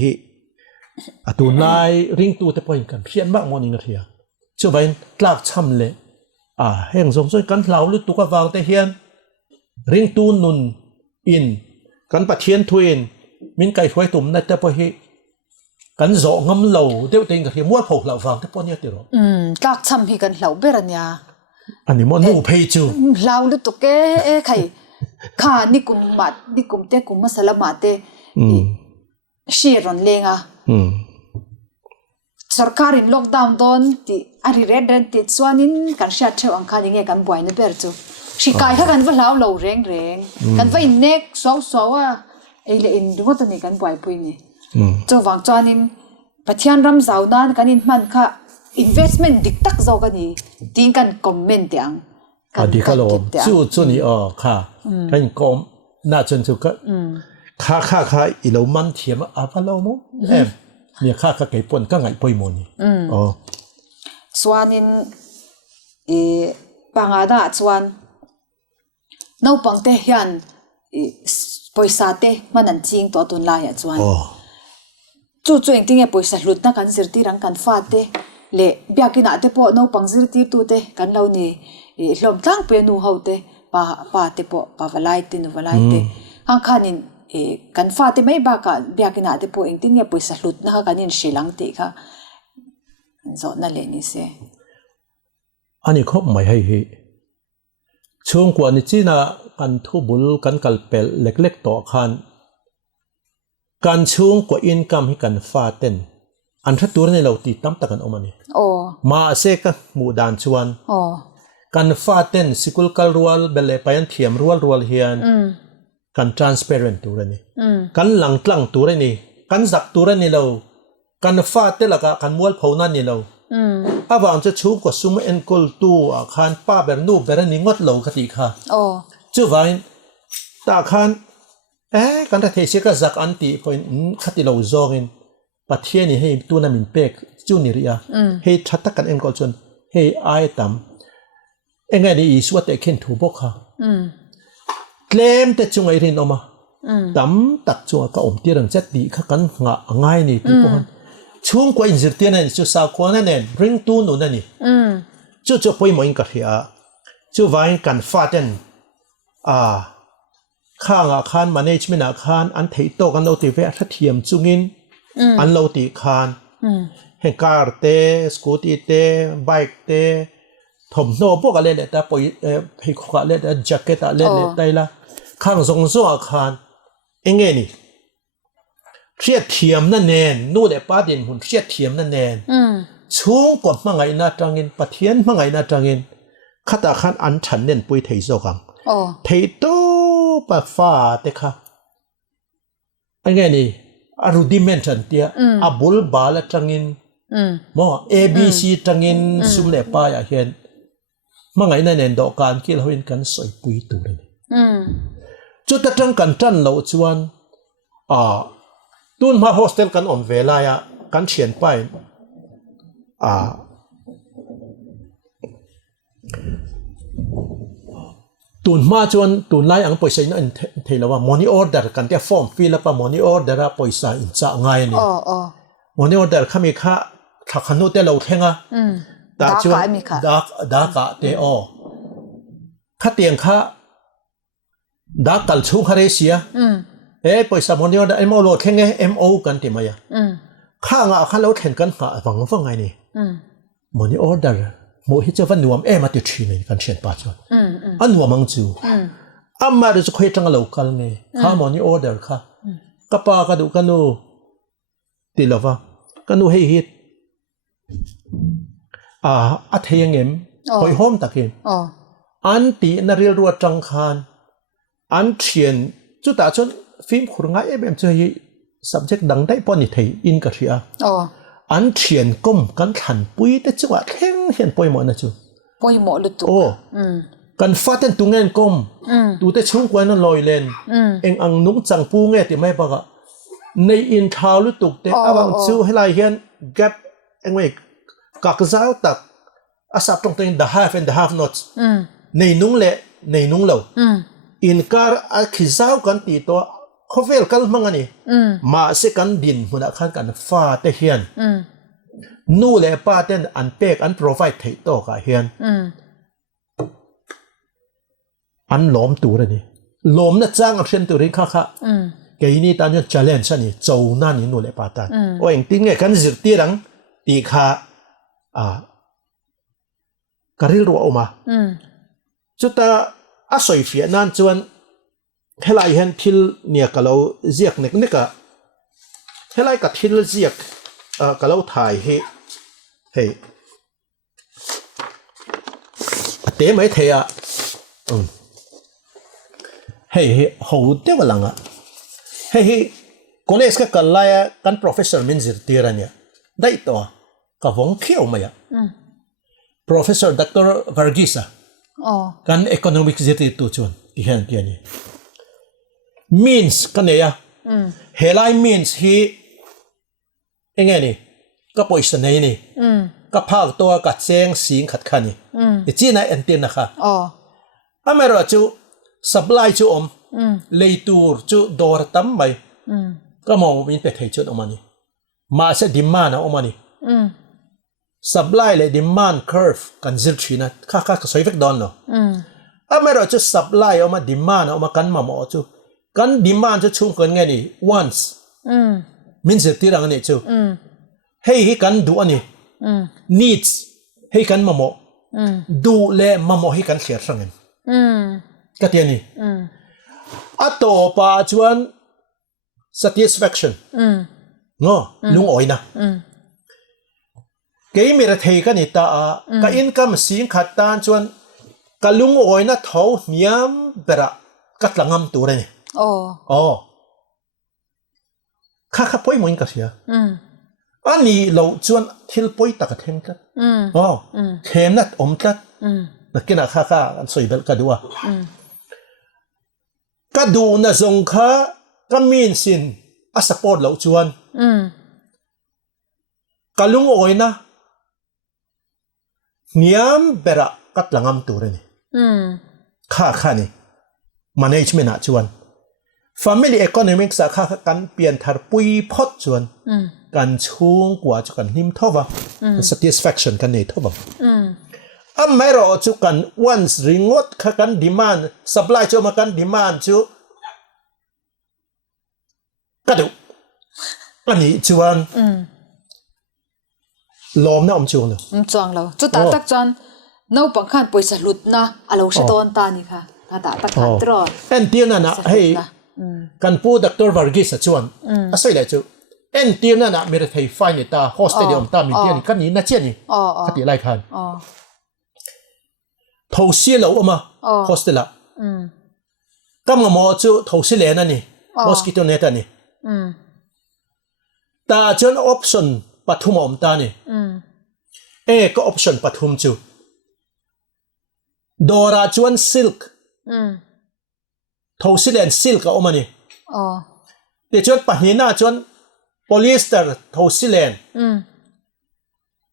ตัวนายริงตู้แต่ปอยกันเพี้ยนมากมอนิงเทียเจ้าวันกลากช้ำเลยแห่งสงสัยกันเหล่าหรือตัวกวางแต่เฮียนริงตูนุนอินกันปะเทียนทวินมินไก่ช่วยตุ่มนั่นแต่พอเฮกันโจงำเหล่าเดี๋ยวเต็งกับเฮียมัวผกเหล่าฟังแต่พอเนี่ยติรอกลากช้ำให้กันเหล่าเบรัญญาอันนี้มันนู่เพยจูเหล่าหรือตัวแกใครข้านิกุมมัดนิกุมเตกุมมาสลามาเตชีรอนเลงसरकाrin lockdown don ti ari red red ti chuanin kan sha theu ang kha ninge kan buai na ber chu shikai kha kan valau lo reng kan vai nek so wa eile in du ta ni kan buai pui ni chu wang chuanin pathian ram zau dan kan in man kha investment dik tak zo ka ni ting kan comment yang kan di khalo chu ni kha kan kom na chun chu kha i lo man thiam a fa lo moเนี่ยข้าก็เก็บปนก็ไงป่วยมนี่ส่วนนินปังอาดาส่วนน้องปังเตยันปอยซาเตมันนั่นจริงตัวตุนลายส่วนจู่ๆเองที่เนี่ยปอยซาหลุดนักการสิรตีรังกันฟาเตเละเบียกินาเตปอน้องปังสิรตีตัวเตกันเราเนี่ยลมตั้งเปียนูเฮาเตปาเตปอปาวลายเตนูวลายเตข้างขานินกันฟาเตไม่บากะเบียกินาเตปอเองที่เนี่ยปอยซาหลุดนักการนินชิลังเตค่ะจอนั่นเลยนี่เสอันนี้เขาไม่ให้ช่วงกว่านี้จีน่ะกันทุบุลกันกัลเปลเล็กๆต่อคันการช่วงกว่าอินกัมให้กันฟาเต้นอันทัดตัวในเราตีตั้มตะกันออกมาเนี่ยมาเสกมูดานชวนกันฟาเต้นสิกุลกัลรัวเบลเล่ไปอันเทียมรัวเฮียนกัน transparent ตัวนี้กันหลังกลังตัวนี้กันสักตัวนี้เรากันฟาเต้นละกันมวลเผานั่นนี่เราอาบางจะชูกว่าซุ่มเอ็นกอลตัวคันป้าแบบนู้แบบนี้งดเหลากติค่ะจู่ไว้ตาคันกันถ้าเทเชก็จักอันตีพอยขัดเหลาจองินปัจเจียนี่ให้ตัวนั้นมินเป็กจู่นี่เรียให้ชัดตะกันเอ็นกอลจนให้ไอตั้มไงนี่อีสวดแต่เข็นถูกบอกค่ะเคลมแต่จงไอรินออกมาตั้มตัดจงก็อมตีรังจัดดีค่ะกันง่ายนี่ที่พอนช่วงกว่าอินสิร์ตีนั่นจู่สาวคนนั้นริงตูนนั่นนี่จู่ไปมองกันเหียจู่ไว้กันฟาดกันข้างอาคาร management อาคารอันที่โตกันเราตีเวทเทียมจุงินอันเราตีคานเฮการเตสกูตีเตไบค์เตถมโนพวกอะไรเนี่ยแต่ปอยให้ขวาเล่นแจ็คเก็ตเล่นเนี่ยได้ละข้างทรงอาคารเองนี่เทียเทียมนั่นเองนู่นเด็กป้าดินหุ่นเทียเทียมนั่นเองช่วงก่อนมาไงน่าจังเงินปะเทียนมาไงน่าจังเงินข้าตาขันอันฉันเน้นปุยเทยโซกังเทยโตปะฟ้าเตค่ะอันไงนี่อารูดิเมนชันเตียอาบุลบาลจังเงินมอ ABC จังเงินสุมเล่ป้าอยากเห็น mà ngày nay nền độ can kia là kan soi pui tu rồi chút ta trăng kan trăn lâu chuan tuôn mà hostel kan om về lại kan triển pai tuôn mà chuan tuôn lại ang paisa in thei lawa money order kan te form fill up money order a paisa in cha ngai ni money order khami kha thakanu te lo thenga ta chuan da ka te kha tiang kha da kal chu khare sia paisa money order mo lo thenge mo kan ti maya kha nga kha lo then kan ha wang ngai ni money order mo hi chawan nuam ma ti thi nei kan chen pa chuan an nuam ang chu amma ru khoi tang local nge kha money order kha kapa ka du kanu ti lova kanu hi a theyang em hoi hom takin an ti na ril ru tang khan an thian chu ta chon phim khurnga em chu subject dang dai pon ni thei in ka thia an thian kom kan than pui te chuwa thleng hian poimo na chu poimo lu tu kan faten tungen kom tu te chung kwai na loi len eng ang nung chang pu nge ti mai baga nei in thau lu tuk te awang chu helai hian gap engwei kak zau tak asap tong teng the half and the half nots nei nung lo in kar a khizau kan ti to khovel kal mangani ma se kan din huna khan kan fa te hian nu le pa ten an pek an provide thei to ka hian an lom tu ra ni lom na chang a hren tu ri kha ke ni tan yo challenge ani chou na ni nu le pa tan o eng ting nge kan zir ti rang ti kha karil ro oma chuta a soi fia nan chuan helai hen thil nia kalo ziak nek neka helai ka thil ziak kalo thai he ate mai theya hey ho te walanga hey college ka kalaya kan professor min zir tirania dai to ka wong khiau maya professor dr vargisa kan economic ziti tu chun ti hen piani means kaneya helai means hi engeni ka poisa nei ni ka phak to ka cheng sing khat khani china enten na kha amero chu supply chu leitur chu dor tam mai ka mo min pe thei chu omani ma se demand na omani supply le demand curve kan zir thina kha soivek don no amero chu supply oma demand oma kan ma mo chu kan demand chu chung kan nge ni once min zir tirang ni chu hey hi kan du ani needs hey kan mamo du le mamo hi kan share sangen ka tiani ato pa chuan satisfaction no lung oina ke mi ra thei ka ni ta ka income sing khat tan chuan ka lung oina tho niam bera ka tlangam tu re ni kha poi moin ka sia ani lo chuan thil poi ta ka theng tat them nat om tat nakina kha an soibel ka duwa ka du na zong kha ka min sin a support lo chuan kalung oina niam bera katlangam tureni kha ni management a chuan family economics a kha kan pian thar pui phot chuan kan chung kwa chu kan him thowa satisfaction kan nei thowa amero chu kan once ringot kha kan demand supply chu ma kan demand chu kadu ani chuan lom na chung lo chuang lo chu ta tak chuan no pangkhan poisa lut na alo she don ta ni kha ta ta khan tro en tiana na hey kan pu dr vargis chuan asoi la chu en tiana na mere thei fine ta hostel ta mi tiani kan ni na cheni khati lai khan thosi lo ama hostela kam mo chu thosi le na ni mosquito net ani ta chon option pathum om ta ni ko option pathum chu Dora chuan silk ทอสิเลนซิลก์ออกมานี่ อ๋อ เดี๋ยวชวนปะหิน่าชวนโพลีสเตอร์ทอสิเลน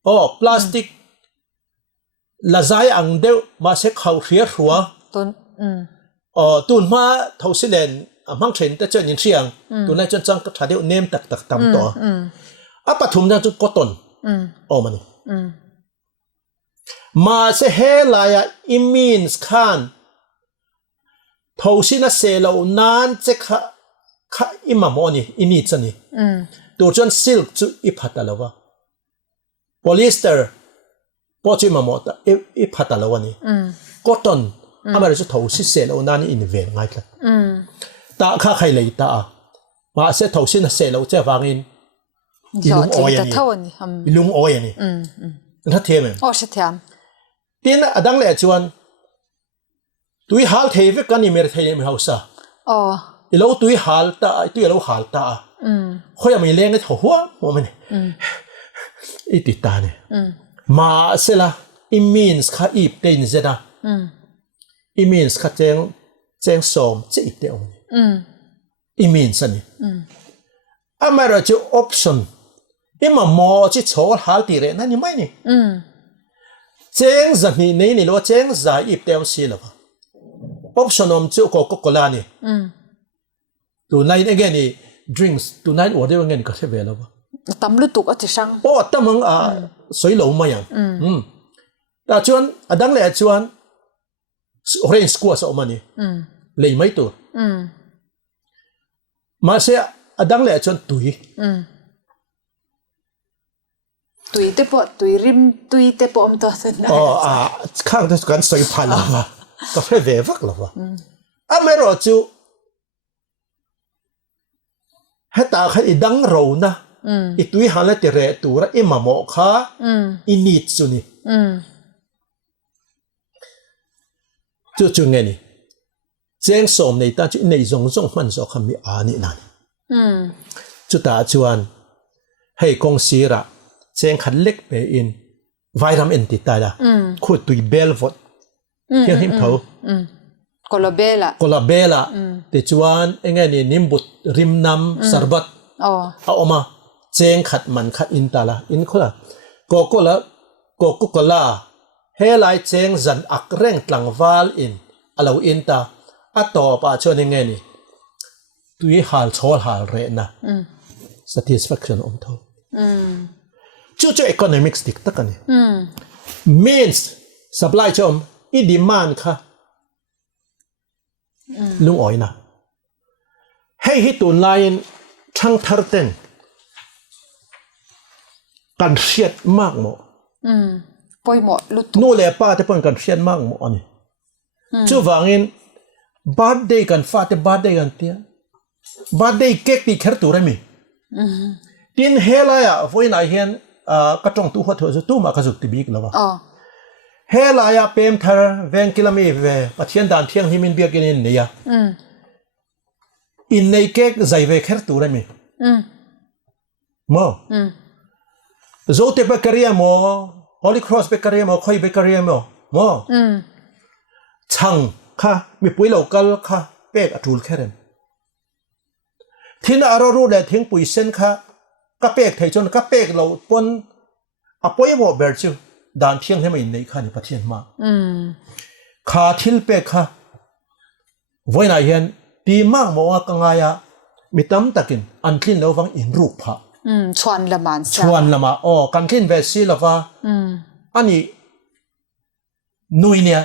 โอ้พลาสติกละใจอังเดียวมาเช็คเขาเสียหัวตุนตุนมาทอสิเลนมังเชนแต่เจอยินเสียงตุนนั้นจนจังก็ถ้าเดียวเนมตักตำต่อปฐุมนั่นจุดกตนออกมานี่มาเสเฮลายอิมินส์ขันทอสินาเซลานันเจค่ะอิมามอนี่อินิจันี่ตัวจนซิลก์จุอิพัตตาลาวะโพลีสเตอร์พอจุอิมามอตอิพัตตาลาวะนี่กอตอนอเมริกาทอสิเซลานันอินเวงไงล่ะตาข้าใครเลยตามาเสทอสินาเซลาเจ้าฟังอินลุงโอยนี่ลุงโอยนี่นั่นเทียมอ๋อใช่เทียมทีนั้นดังเลยชวนตุยฮัลเทวิกันนี่เมรเทียมเฮาส์อ๋อเราตุยฮัลตาตุยเราฮัลตาเขายังมีเลี้ยงให้หัวมันอีติตาเนี่ยมาเสละอิมินส์ข้าอีบเต็นเจนะอิมินส์ข้าเจงสมเจอิบเตออิมินส์นี่อเมริกาออปชั่นอิมามอจิโชว์ฮัลตีเรนั่นยังไม่นี่เจงจะนี่นี่เราเจงจะอีบเตอสิละวะออปชั่นอมจูโกโกลานี่ตัวนั้นเองนี่ดริงส์ตัวนั้นว่าเดี๋ยวเงี้ยก็เสียเวลาวะตั้มลุตุกอัติชังโอ้ตั้มมึงสวยหล่อมาอย่างแต่ชวนดังเลยชวนเรียนสกัวสอมันนี่เลยไม่ตัวมาเสียดังเลยชวนตุยเตปตุยริมตุยเตปอมตัวสินะข้างที่กันสวยพันละวะก็เสียเวลวักละวะอเมริกาจูให้ตาใครดังเรานะอีตุยหันเลยติเรตัวระอิมามอค่ะอินิดสุนี่จู่ๆไงนี่เจงสมในตาจู่ในจงมันสอคำมีอานี่นั่นจู่ตาชวนให้กงศิระเจงขันเล็กไปอินไวรัมเอ็นติดตายละขุดตุยเบลวดเที่ยงหิมเท้ากอลาเบล่าแต่ชวนเองนี่นิมบุตริมน้ำสารบัดเอาออกมาเจงขัดมันขัดอินตาละอินคนละโกโกลาเฮลัยเจงจันอักเร่งตลังวาลอินอาลาวอินตาอัตโตปะชวนเองนี่ตุยฮัลโชลฮัลเรนะ satisfaction อมเท่าจู่ๆ economics ติดตะกันนี่ means supply ชมอี demand ค่ะลุงอ๋อยนะให้ฮิตุนไลน์ช่างทาร์เตนกันเชียดมากหมดปอยหมดลุตุนู่นแหละป้าจะเป็นกันเชียดมากหมดนี่จู่วางเงินบาร์เดย์กันฟาดบาร์เดย์กันเตี้ยบาร์เดย์เค้กที่แค่ตัวเรมิทีนเฮลัยอ่ะวันไหนเห็นกระจงตู้หัวเธอจะตู้มากระจุกตีบีกแล้ววะเฮลายาเปมทาร์เวนกิลามีเวปัทยันดานเที่ยงที่มินเบียกินเนี่ยอินในเค้กใจเวแค่ตัวเรมิมั้งโจเตเบเกอรี่มั้งฮอลลีครอสเบเกอรี่มั้งคอยเบเกอรี่มั้งช่างค่ะมีปุ๋ยโลกาลค่ะเป็กอัตุลแค่เรมที่น่ารู้เลยทิ้งปุ๋ยเส้นค่ะก็เป็กไทยจนก็เป็กเราปนอภัยโมเบอร์จิวดานเที่ยงให้มันในข้านี่พัฒน์มาข้าทิลเป็กค่ะวันไหนเห็นปีมากมัวกังไงอะมีตั้มตะกินอันทิ้งแล้วฟังอินรูปะชวนละมันชวนละมากันทิ้งเวสีละว่าอันนี้นุยเนี่ย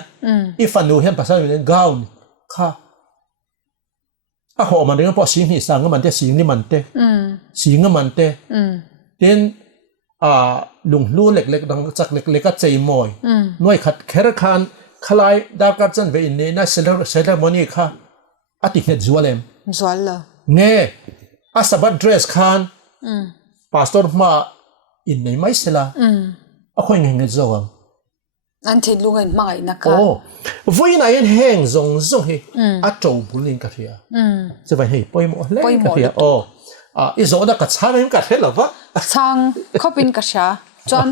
อีฟันดูเห็นภาษาอยู่ในกาวน์ค่ะหัวมันเรื่องพอสิ่งที่สั่งก็มันเตะสิ่งนี้มันเตะสิ่งก็มันเตะเด่นลุงลู่เล็กๆดังจากเล็กๆก็ใจมอยน้อยขัดแค่คันคลายดาวกับจันเวอินเนี่ยน่าเซเลมอนี่ค่ะอาทิตย์นี้จวลเอ็มจวลละเนี่ยอาสบัดเดรสคันพาสตอร์มาอินเนี่ยไม่เสละคุยเงี้ยจวลอันที่ลุงเห็นไม่นะคะวันไหนเห็นจงเฮอาโจบุลินกันเทียจะไปเฮ้ปอยหมดเลยกันเทียอีโจนักกัดช้างมันกัดเห็นหรอวะช้างเขาเป็นกัดช้าจน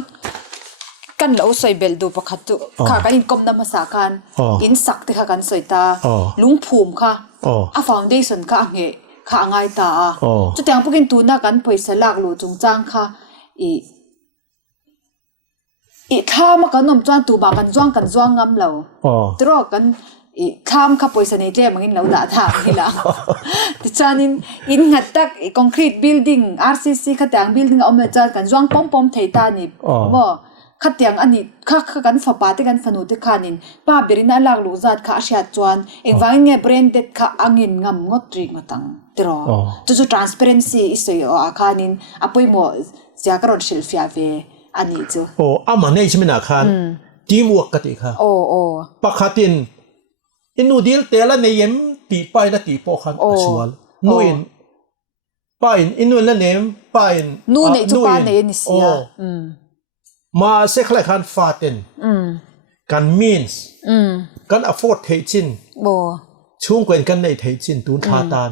กันเราใส่เบลดูประคัตตุค่ะกันอินคอมนำมาสากันอินสักที่ค่ะกันใส่ตาลุงภูมิค่ะอ่ะฟาวเดชั่นค่ะเงี้ยค่ะง่ายตาจุดที่อังพวกกินตัวนักกันไปสลักลูจงจ้างค่ะถ้ามากันนมจ้างตัวบากันจ้างงำเราตรอกันข้ามข้าไปสนิทเจ้ามันเราด่าทางนี่ละที่จานินอินหัดตักคอนกรีตบิลดิ้ง RCC ขัดแต่งบิลดิ้งเอามาจัดกันจ้างปอมเทตานี่บ่ขัดแต่งอันนี้ข้ากันฝาปาติกันฝนุติขานินป้าเบรินาลากลูจัดข้าอาชญาจวนเองวางเงี้ยแบรนด์เด็ดข้าอังเงินงำงดริงมาตั้งตรอจู่ transparency อิสยอาคานินอภัยโมเสียกระโดดเชลฟิอาเวอันนี้จู่อามันเนี่ยใช่ไหมนะคันทีมวักติค่ะปะขัดินอินูดีลเตละเนี่ยยังตีไปนะตีพอคันอาชวลนู่นไปอินูละเนี่ยไปนู่นเนี่ยจุปานเนี่ยนิสิยามาเสกอะไรคันฟาเต็นกันมีนส์กันอฟอร์ดเทจินช่วงกันกันในเทจินตูนทาตาน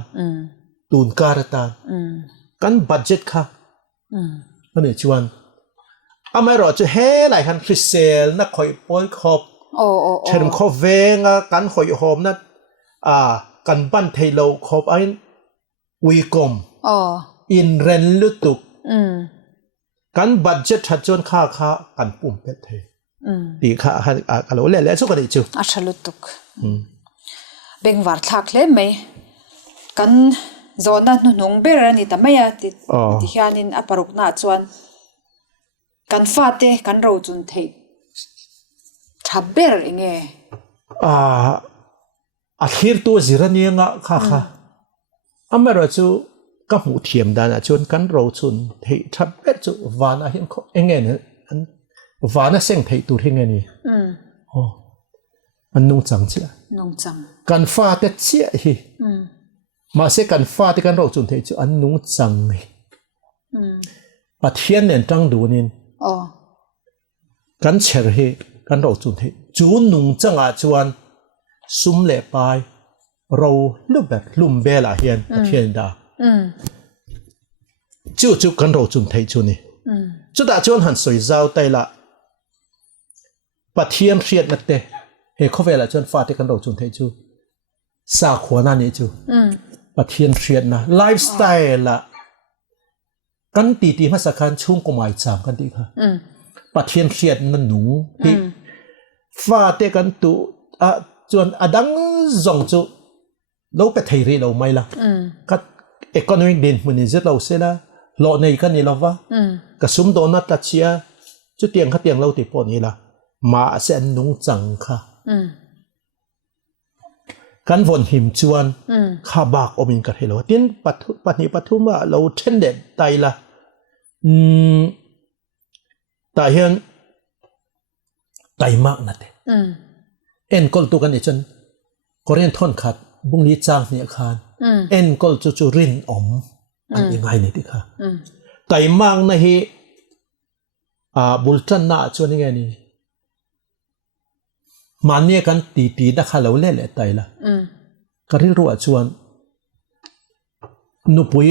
ตูนการตานกันบัดเจ็ตค่ะอันนี้ชวนอเมริกาจะเฮ้หลายคันคริสเซลนักคอยปอยขอบเชิญขอบเวงกันคอยหอมนั่นกันบันเทโลขอบไอ้วีกอมอินเรนลุตุกกันบัดเจ็ตชัดจนค่ากันปุ่มเพชรเทดีค่ะอะไรวะเล่สุกันอีกจูอัชลุตุกเบ่งวาร์ทักเล่ไหมกันโซนนั้นนุ่งเบรนี่แต่ไม่ยาติดที่ฮานินอปารุกนาจวนกันฟาเตกันเราจุนเททับเบรเองอาทิตย์ตัวจิรันยังค่ะอเมริกาจูกับหมูเทียมดานะจนกันเราจุนเททับเบรจูวานะเห็นเขาเองเนี่ยวานะเส้นเทตัวเองนี่มันนุ่งจังเจ้านุ่งจังกันฟาเตเจ้าฮีมาเสกันฟาเตกันเราจุนเทจูอันนุ่งจังฮีปัทเทียนเนี่ยจังดูนินกันเชื่อเหกันเราจุนเหจูนุ่งจังอาจวนซุ่มเล่ไปเราลุบแบบลุ่มเบลาเฮียนเทียนดาจู่กันเราจุนเหจูนี่จุดอาจวนหันสวยเจ้าไตละปัทเทียนเสียดนัดเตะเฮเขาเวลาจวนฟาที่กันเราจุนเหจูสาขวานั่นนี่จูปัทเทียนเสียดนะไลฟ์สไตล์ละกันตีมาสักการช่วงก็ไม่จำกันดีค่ะปัทเทียนเสียดนั่นหนูที่ฟ้าเตกันตุจวนอดังจงจุเราไปไทยเราไม่ละก็เอคอนมิกดินมันนี่จะเราเสียละโลในกันนี่เราว่าก็สมโดนัตัดเชียจุดเตียงข้าเตียงเราติดปนนี่ละมาเส้นนุ่งจังค่ะกันวนหิมจวนข้าบากอมินกันให้เราทิ้งปัทนี้ปัทุมว่าเราเช่นเด็ดไตละแต่เห็นไตมากนะเต้เอ็นกอลตัวกันเนี่ยจนก็เรียนทนขัดบุ้งนี้จ้างเนี่ยคานเอ็นกอลจู่รินอมอันยังไงเนี่ยที่ค่ะไตมากนะฮีบุลตันน่าจวนยังไงนี่มันเนี่ยกันตีดักเขาเล่นเลยไตละก็ที่รู้จวนนุปุย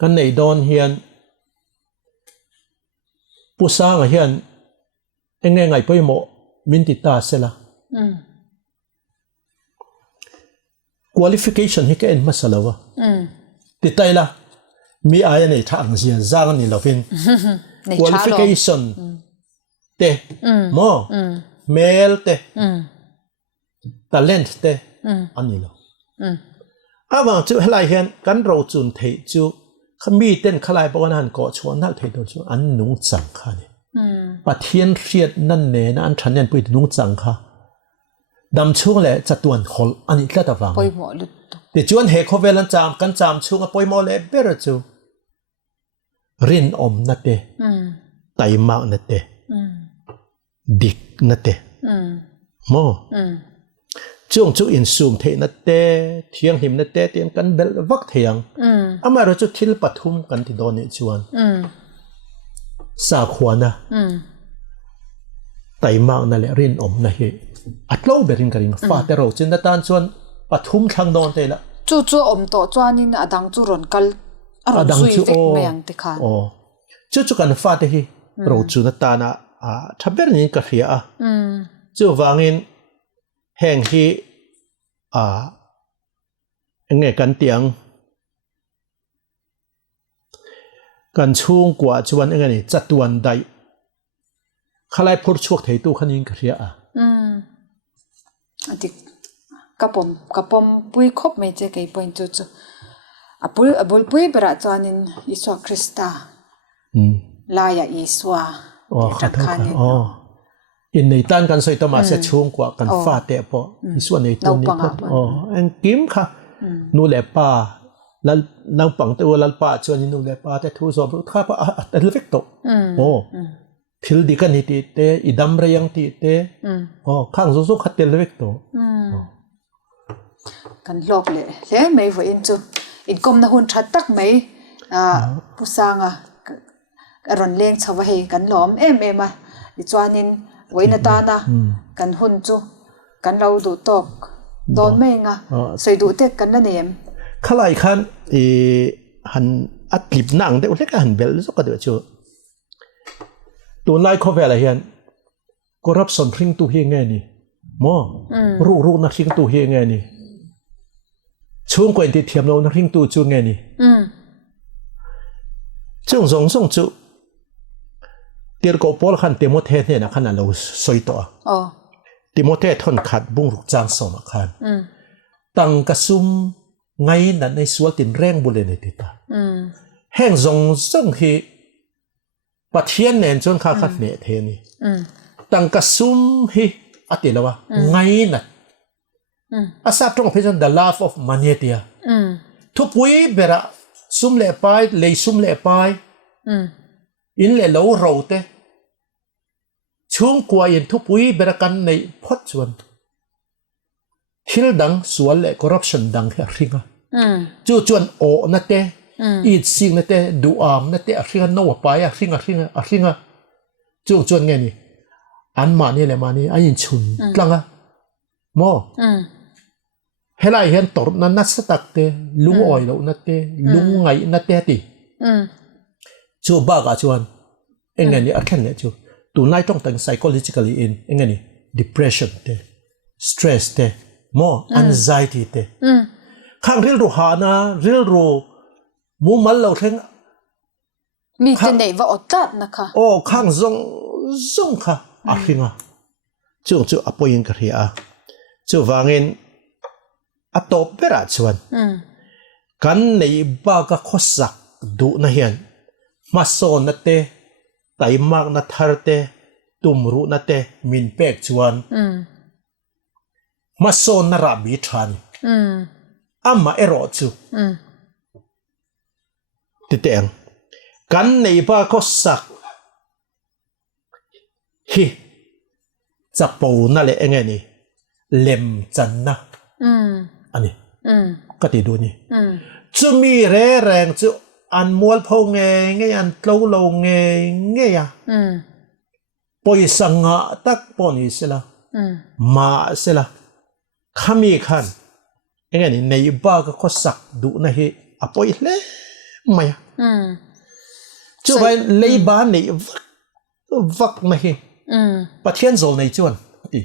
กันในดอนเฮียนผู้สร้างเฮียนเองไงไปหมดมินติตาเสละ qualification ให้แกเอ็นมาสละวะติดใจละมีอะไรในทางเสียจ้างนี่เราเป็น qualification เตะโมmale เตะ talent เตะอันนี้เราบางจุดอะไรเห็นกันเราจุนเทจูขมีเต้นขลายปกันหันก่อชวนนักเทโดจูอันนุ่งจังค่ะเนี่ยปัทเทียนเรียดนั่นเนี่ยนะอันฉันยันไปนุ่งจังค่ะดำช่วงแหละจะตวนหอลอันนี้แค่ตะวังแต่จวนเหเขาเวลันจามกันจามช่วงปอยโมเลเบรจูรินอมนั่นเตะไตมากนั่นเตะดิกนั่นเตะโมช่วงจุอินซูมเทนัดเตะเทียงหิมนัดเตะเตียงกันเบลวักเทียงมาเราจะทิลปฐุมกันที่โดนเนี่ยชวนสาขวานะไตมากนั่นแหละรินอมนะเฮอัดเล่าเบริงกันฟ้าแต่เราจินตานชวนปฐุมทางโดนเตะละจู่อมโตจวนนินอดังจู่รอนกัลอดังจู่เมยังติคานจู่กันฟ้าเตะเราจินตานะ ทับเบรนี่ก็เสียจู่วางอินแห่งที่ไงกันเตียงกันช่วงกว่าชวนไงนี่จัดวันใดขลายพูดช่วงไทยตู้ขันยิงก็เสียอันที่กับผมปุยคบไม่เจอไก่ปนจู่บุลปุยประจานินอิสวาคริสต์ลายอิสวาขัดขันอินในต้านกันใส่ตัวมาเสียช่วงกว่ากันฟาดเตะพออิสวาในตัวนี้พออันกิมค่ะนู่นแหละป้าแล้วนางปังตัวลัลป้าชวนนู่นแหละป้าแต่ทูสอบข้าป้าแต่เล็กโตทิลดีกันนี่ตีเตอิดัมเรียงตีเตข้างสุขัดเตลเล็กโตกันหลอกเลยแล้วไม่ไหวจู่อินคมนะหุ่นชัดตักไหมผู้สร้างรอนเลี้ยงชาวเฮกันหลอมมาดิจวานินไว้นาตานะกันหุ่นจู่กันเราดูตกโดนไม่งะใส่ดูเต็กกันนั่นเองข้าไล่ขันหันอัดลิบหนังเด็กเล็กหันเบลสักก็เดี๋ยวจู่ตัวไล่เขาเป็นอะไรเห็นก็รับสนทิ้งตัวเฮงไงนี่รู้นักทิ้งตัวเฮงไงนี่ช่วงก่อนที่เทียมเรานักทิ้งตัวจู่ไงนี่ช่วงส่งจู่เดี๋ยวก็พอลขันเตโมเทสเนี่ยนะขนาดเราสวยตัวเตโมเทสทนขัดบุ้งรุกจางสมัครขันตั้งกระซุ่มไงนั่นในสวนตินแรงบุเรนติตาแห่งส่งที่ปัจเจียนเนี่ยจนข้าขัดเนี่ยเทนี่ตั้งกระซุ่มที่อติละวะไงนั่นอาศัยตรงพิจารณา the love of money เดียทุกวีเบระซุ่มเล่ไปเลยซุ่มเล่ไปอินเล่เราเราเตช่วงกว่าอินทุกวีเบระกันในพอดส่วนฮิลดังส่วนเล่ corruption ดังเฮียงจู่จวนโอนั่นเตอีดสิ่งนั่นเตดูอามนั่นเตเฮียงโน้ไปเฮียงจวนไงนี่อันมานี่แหละมานี่อันยินชุนตั้งมอเฮลัยเห็นตรนั้นนัสตักเตลุงอ้อยแล้วนั่นเตลุงไงนั่นเตติจู่บ้ากาชวนเอ็งไงนี่อันแค่เนี่ยจู่ตัวนายต้องตั้ง psychologically in เอ็งไงนี่ depression เต stress เตมอ anxiety เตข้างเรื่องรูหานะเรื่องรูมูมันเราเท่งมีจะไหนว่าอดตัดนะคะข้างซงค่ะอะไรงะจู่อภัยกันเรียจู่วางเงินอัตบเบราชวนกันในบ้ากข้อสักดูนะเฮียนมาโซนนัตเตไตมากนัทฮาร์เตตุมรุนัตเตมินเป็กชวนมาโซนนราบิทานมาเอรอจูติเตงกันในบ้าข้อสักฮิจะปูนั่นแหละไงนี่เล่มจันนะอันนี้ก็ติดูนี่จะมีแรงจะอันมัวพงเงยอันเล่าเราเงยปอยสังะตักปอนี่สิละมาสิละขามีขันไงนี่ในบ้าก็ข้อสักดูนะเฮอปอยเล่ไม่จะไปเลยบ้านนี่วักไม่เฮประเทศโซนในจวนที่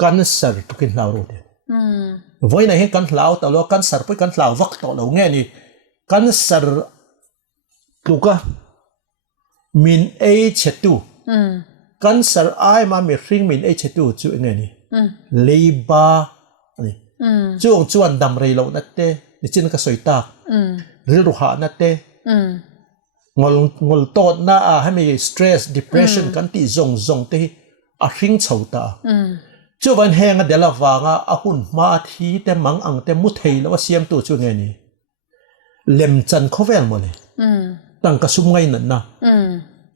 กันสารทุกินลาวรู้เดียไว้ในให้กันลาวแต่เรากันสารไปกันลาววักต่อเราไงนี่กันสารลูกะมินเอเชตูกันสารไอมามีริงมินเอเชตูจู่ไงนี่เลยบ้านี่จวนดำเรลนัดเตนี่จินก็สวยตาเรื่องรูหานัดเตงลโตดน่าให้มี stress depression กันที่ซงที่ริงเฉาตาจู่วันแหงเดลวางหุ่นมาทีแต่มังอังแต่มุทัยแล้วว่าเสียมตัวจู่ไงนี่เล่มจันเขาแวงหมดเลยตั้งกระซุ่มไงนั่นนะ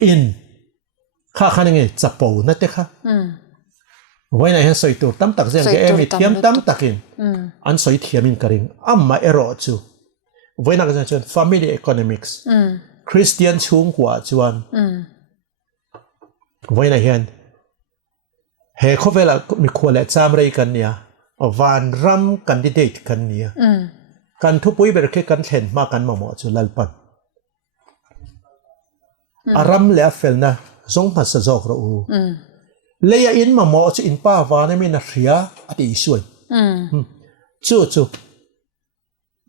อินข้าขันยังไงจับปูนั่นเตะค่ะไว้ในให้สวยตัวตั้มตักเสียงแกเอ็มเทียมตั้มตักินอันสวยเทียมินกระริงมาเอรอจู่ไว้นักจะชวน family economicsคริสเตียนชุ่มกว่าจวนไว้ในเห็นเฮเขาเวลามีคนเล่จามอะไรกันเนี่ยวันรำกันดิเดตกันเนี่ยกันทุบปุ้ยเบรกกันเห็นมากันมาหมดจุลปันอารมณ์เลี้ยเฟลนะ ซงพัสจอกเราเลยอินมาหมอจะอินป้าวานไม่นักเรียอดีช่วยจู่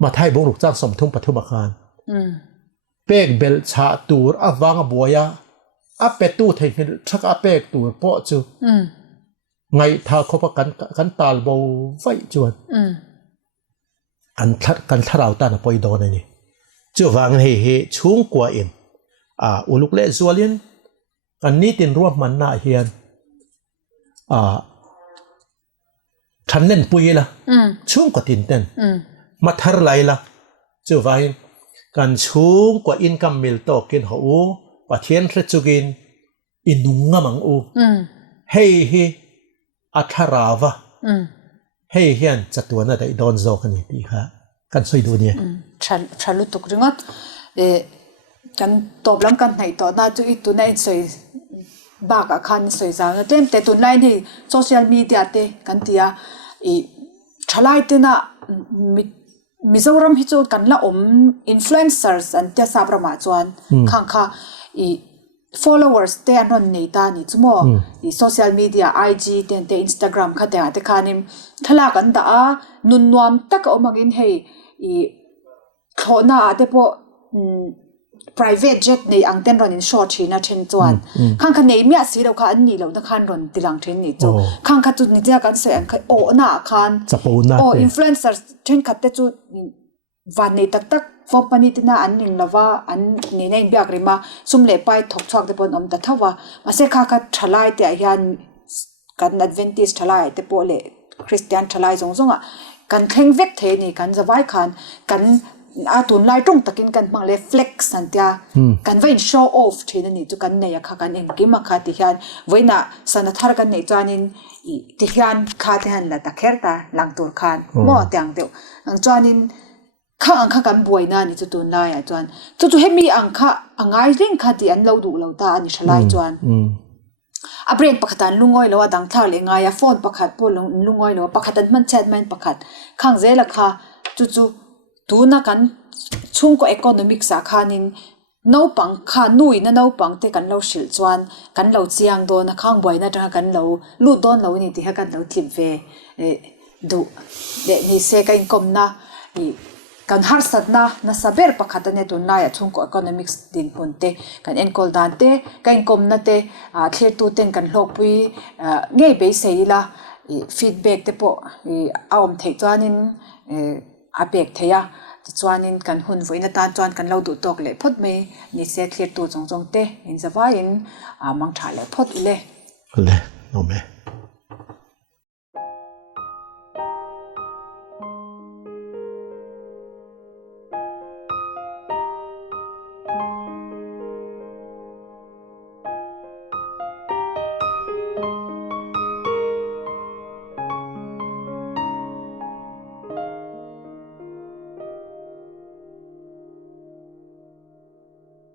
มาไทยบงลูกจ้างสมทุนปฐมคารเป็กเบลชาตูร์อวางบัวยาอาเป็ดตู้ไทยชักอาเป็กตูร์ปอจู่ไงถ้าเขาประกันตาลบวไฟจวนกันทาราวตาหน้าปอยดอนนี่จู่วางเฮชุ่งกว่าเอ็มอุลุกเล่จวลินกันนี้ตินรวมมันน่าเฮียนฉันเล่นปุยละชุ่งกว่าตินเต้นมาทารไลละจู่วางกันชุ่งกว่าอินกัมมิลโตกินหัวปะเทียนเรจุกินอินุงงมังเฮ้อัทาราวะเฮียนจัตัวน่ะได้โดนโจกันนี่ดีค่ะกันสวยดูเนี่ยฉันรู้ตุกรึงอ่ะกันตบล้ำกันไหนต่อหน้าจุดตัวไหนสวยบากอาคารสวยจังแต่ตัวไหนที่โซเชียลมีเดียเตกันที่ฉลาดที่น่ะมิโซรัมฮิจูกันละอินฟลูเอนเซอร์อันที่สาประมาจวนข้างค่ะfollowers เตอันนั้นนี่ตานี่จุโมโซเชียลมีเดีย IG เตInstagram ค่ะแต่คานิมทลากันตานุนนวมตักออกมากินให้โคนาเตปprivate jet ในอังเต้นรอนอินชอร์ชีนะเช่นจวนข้างคันนี้มีสิ่งเราค่ะอันนี้เราต้องคันรอนติลังเทนนี่จูข้างคันจุดนี้จะกันเสียงโอ้หน้าคันอินฟลูเอนเซอร์เช่นคัดแต่จุดวันนี้ตักฟอมปานิตินาอันหนึ่งละว่าอันนี้ในแบบริมาสุ่มเล็บไปถกชอกแต่ปนแต่ถ้าว่ามาเสกข้าก็ทลายแต่ยันกันแอดเวนติสทลายแต่พวกเล่คริสเตียนทลายจงอ่ะกันเคร่งเวกเทนี่กันจะไว้คันกันอาตุนไล่ตรงตะกินกันบางเล่เฟล็กซ์สันติอากันไว้โชว์ออฟเทนนี่จุกันเนี่ยค่ะกันเองกิมค่ะที่ยันไว้น่ะสันทารกันเนี่ยจานินที่ยันค่ะที่ยันละตะเคียร์ตาหลังตัวคันหม้อเตียงเดียวหลังจานินข้างอังคากันบวยน่ะนี่จุดตัวน่ะจวนจุดให้มีอังคาอังไงเร่งค่ะที่อันเราดูเราตาอันนี้ฉลาดจวนอัปเดตประคันลุงอ้อยแล้วว่าดังท่าเลยไงอะโฟนประคันพวกลุงอ้อยแล้วว่าประคันมันแชทมันประคันข้างเจละค่ะจุดดูนักกันช่วงก็ economic สาขานินน้าปังข้านุ่ยนะน้าปังเตกันเราสิลจวนกันเราเจียงโดนข้างบ่อยนะจังกันเราลู่โดนเรานี่ที่ให้กันเราทิมเวดูเด็กนี่เสกันกลมนะกันฮาร์สัตนะสเปร์ประคันเนี่ยตัวนายช่วงก็ economics ดินปุ่นเตกันเอ็นโคลดานเตกันกลมนะเตเทียตัวเต็งกันหลอกปุยเงี้ยไปเสียละfeedback เตปะเอาเทจวานินอาเบกเทียจวนนินกันหุ่นไว้ในตาจวนกันเราดูตกเลยพดไม่นี่เสียเคลียร์ตัวจงเตอินสบายอินมังชาเลยพดเลยเลยโอเค